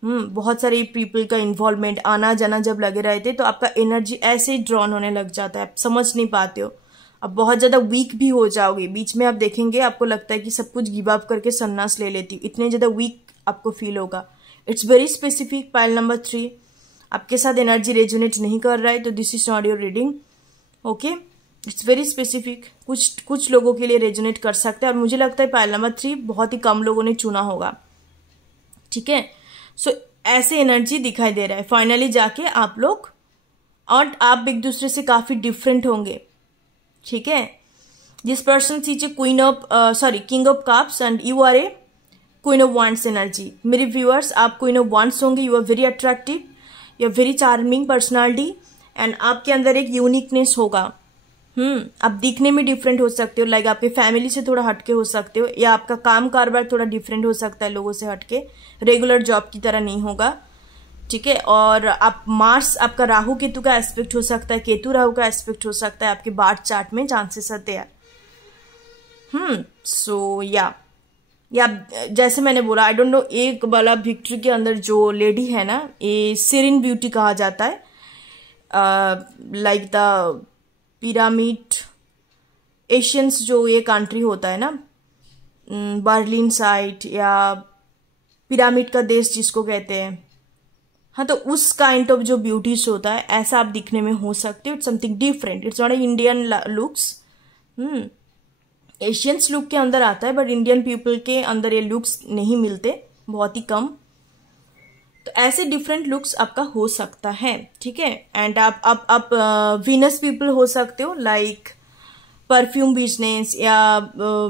बहुत सारे पीपल का इन्वॉल्वमेंट, आना जाना जब लगे रहते तो आपका एनर्जी ऐसे ही ड्रॉन होने लग जाता है, आप समझ नहीं पाते हो, आप बहुत ज्यादा वीक भी हो जाओगे। बीच में आप देखेंगे आपको लगता है कि सब कुछ गिव अप करके सन्नास ले लेती हूँ, इतने ज्यादा वीक आपको फील होगा। It's very specific. Pile number 3 आपके साथ एनर्जी रेजोनेट नहीं कर रहा है तो this is not your reading. Okay, it's very specific, कुछ लोगों के लिए रेजोनेट कर सकता है और मुझे लगता है पाइल नंबर 3 बहुत ही कम लोगों ने चुना होगा। ठीक है, सो ऐसे एनर्जी दिखाई दे रहा है। फाइनली जाके आप लोग और आप एक दूसरे से काफी डिफरेंट होंगे। ठीक है, this person sees king of cups and you are a queen of wands energy. मेरे व्यूअर्स, आप क्वीन ऑफ वांड्स होंगे, you are very attractive, you are very charming personality and आपके अंदर एक यूनिकनेस होगा। आप दिखने में डिफरेंट हो सकते हो, लाइक आपके फैमिली से थोड़ा हटके हो सकते हो या आपका काम कारोबार थोड़ा डिफरेंट हो सकता है लोगों से हटके, रेगुलर जॉब की तरह नहीं होगा। ठीक है, और आप मार्स, आपका राहु केतु का एस्पेक्ट हो सकता है, केतु राहु का एस्पेक्ट हो सकता है आपके बार्थ चार्ट में, चांसेस आते हैं। सो या जैसे मैंने बोला, आई डोंट नो, एक वाला विक्ट्री के अंदर जो लेडी है ना, ये सीरिन ब्यूटी कहा जाता है, लाइक द पिरामिड एशियंस जो ये कंट्री होता है ना, बर्लिन साइड या पिरामिड का देश जिसको कहते हैं, हाँ, तो उस काइंड ऑफ जो ब्यूटीज होता है, ऐसा आप दिखने में हो सकते हो। It's something different, it's not a Indian looks. Asians look के अंदर आता है बट इंडियन पीपल के अंदर ये लुक्स नहीं मिलते, बहुत ही कम। तो ऐसे डिफरेंट लुक्स आपका हो सकता है। ठीक है, एंड आप वीनस पीपल हो सकते हो, लाइक परफ्यूम बिजनेस या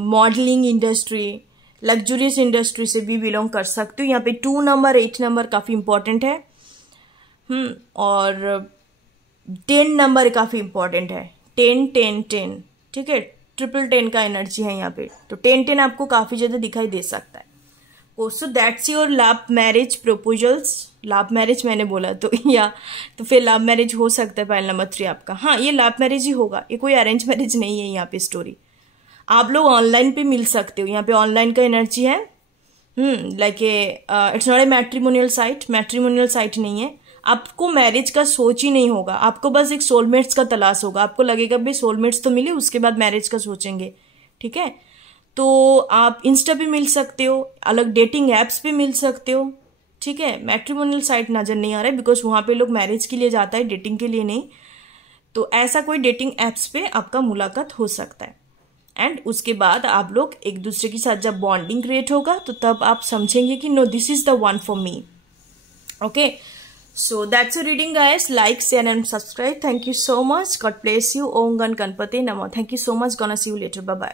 मॉडलिंग इंडस्ट्री, लग्जरियस इंडस्ट्री से भी बिलोंग कर सकते हो। यहाँ पे 2 नंबर 8 नंबर काफी इंपॉर्टेंट है। और 10 नंबर काफी इंपॉर्टेंट है, 10। ठीक है, 10 का एनर्जी है यहाँ पे, तो 10 आपको काफी ज्यादा दिखाई दे सकता है। So that's your love marriage proposals. Love marriage मैंने बोला तो तो फिर लव मैरिज हो सकता है पाइल नंबर 3 आपका। हाँ, ये लव मैरिज ही होगा, ये कोई अरेंज मैरिज नहीं है। यहाँ पे स्टोरी आप लोग ऑनलाइन पे मिल सकते हो, यहाँ पे ऑनलाइन का एनर्जी है। Like it's not a matrimonial site, matrimonial site नहीं है। आपको मैरिज का सोच ही नहीं होगा, आपको बस एक सोलमेट्स का तलाश होगा। आपको लगेगा भाई सोलमेट्स तो मिले, उसके बाद मैरिज का सोचेंगे। ठीक है, तो आप इंस्टा पे मिल सकते हो, अलग डेटिंग एप्स पे मिल सकते हो, ठीक है। मैट्रिमोनियल साइट नज़र नहीं आ रहा है बिकॉज वहाँ पे लोग मैरिज के लिए जाता है, डेटिंग के लिए नहीं। तो ऐसा कोई डेटिंग एप्स पे आपका मुलाकात हो सकता है। एंड उसके बाद आप लोग एक दूसरे के साथ जब बॉन्डिंग क्रिएट होगा तो तब आप समझेंगे कि no this is the one for me. Okay, so that's a reading guys. Like, share and subscribe. Thank you so much. God bless you. Om Gan Ganpati Namo. Thank you so much. Gonna see you later. Bye bye.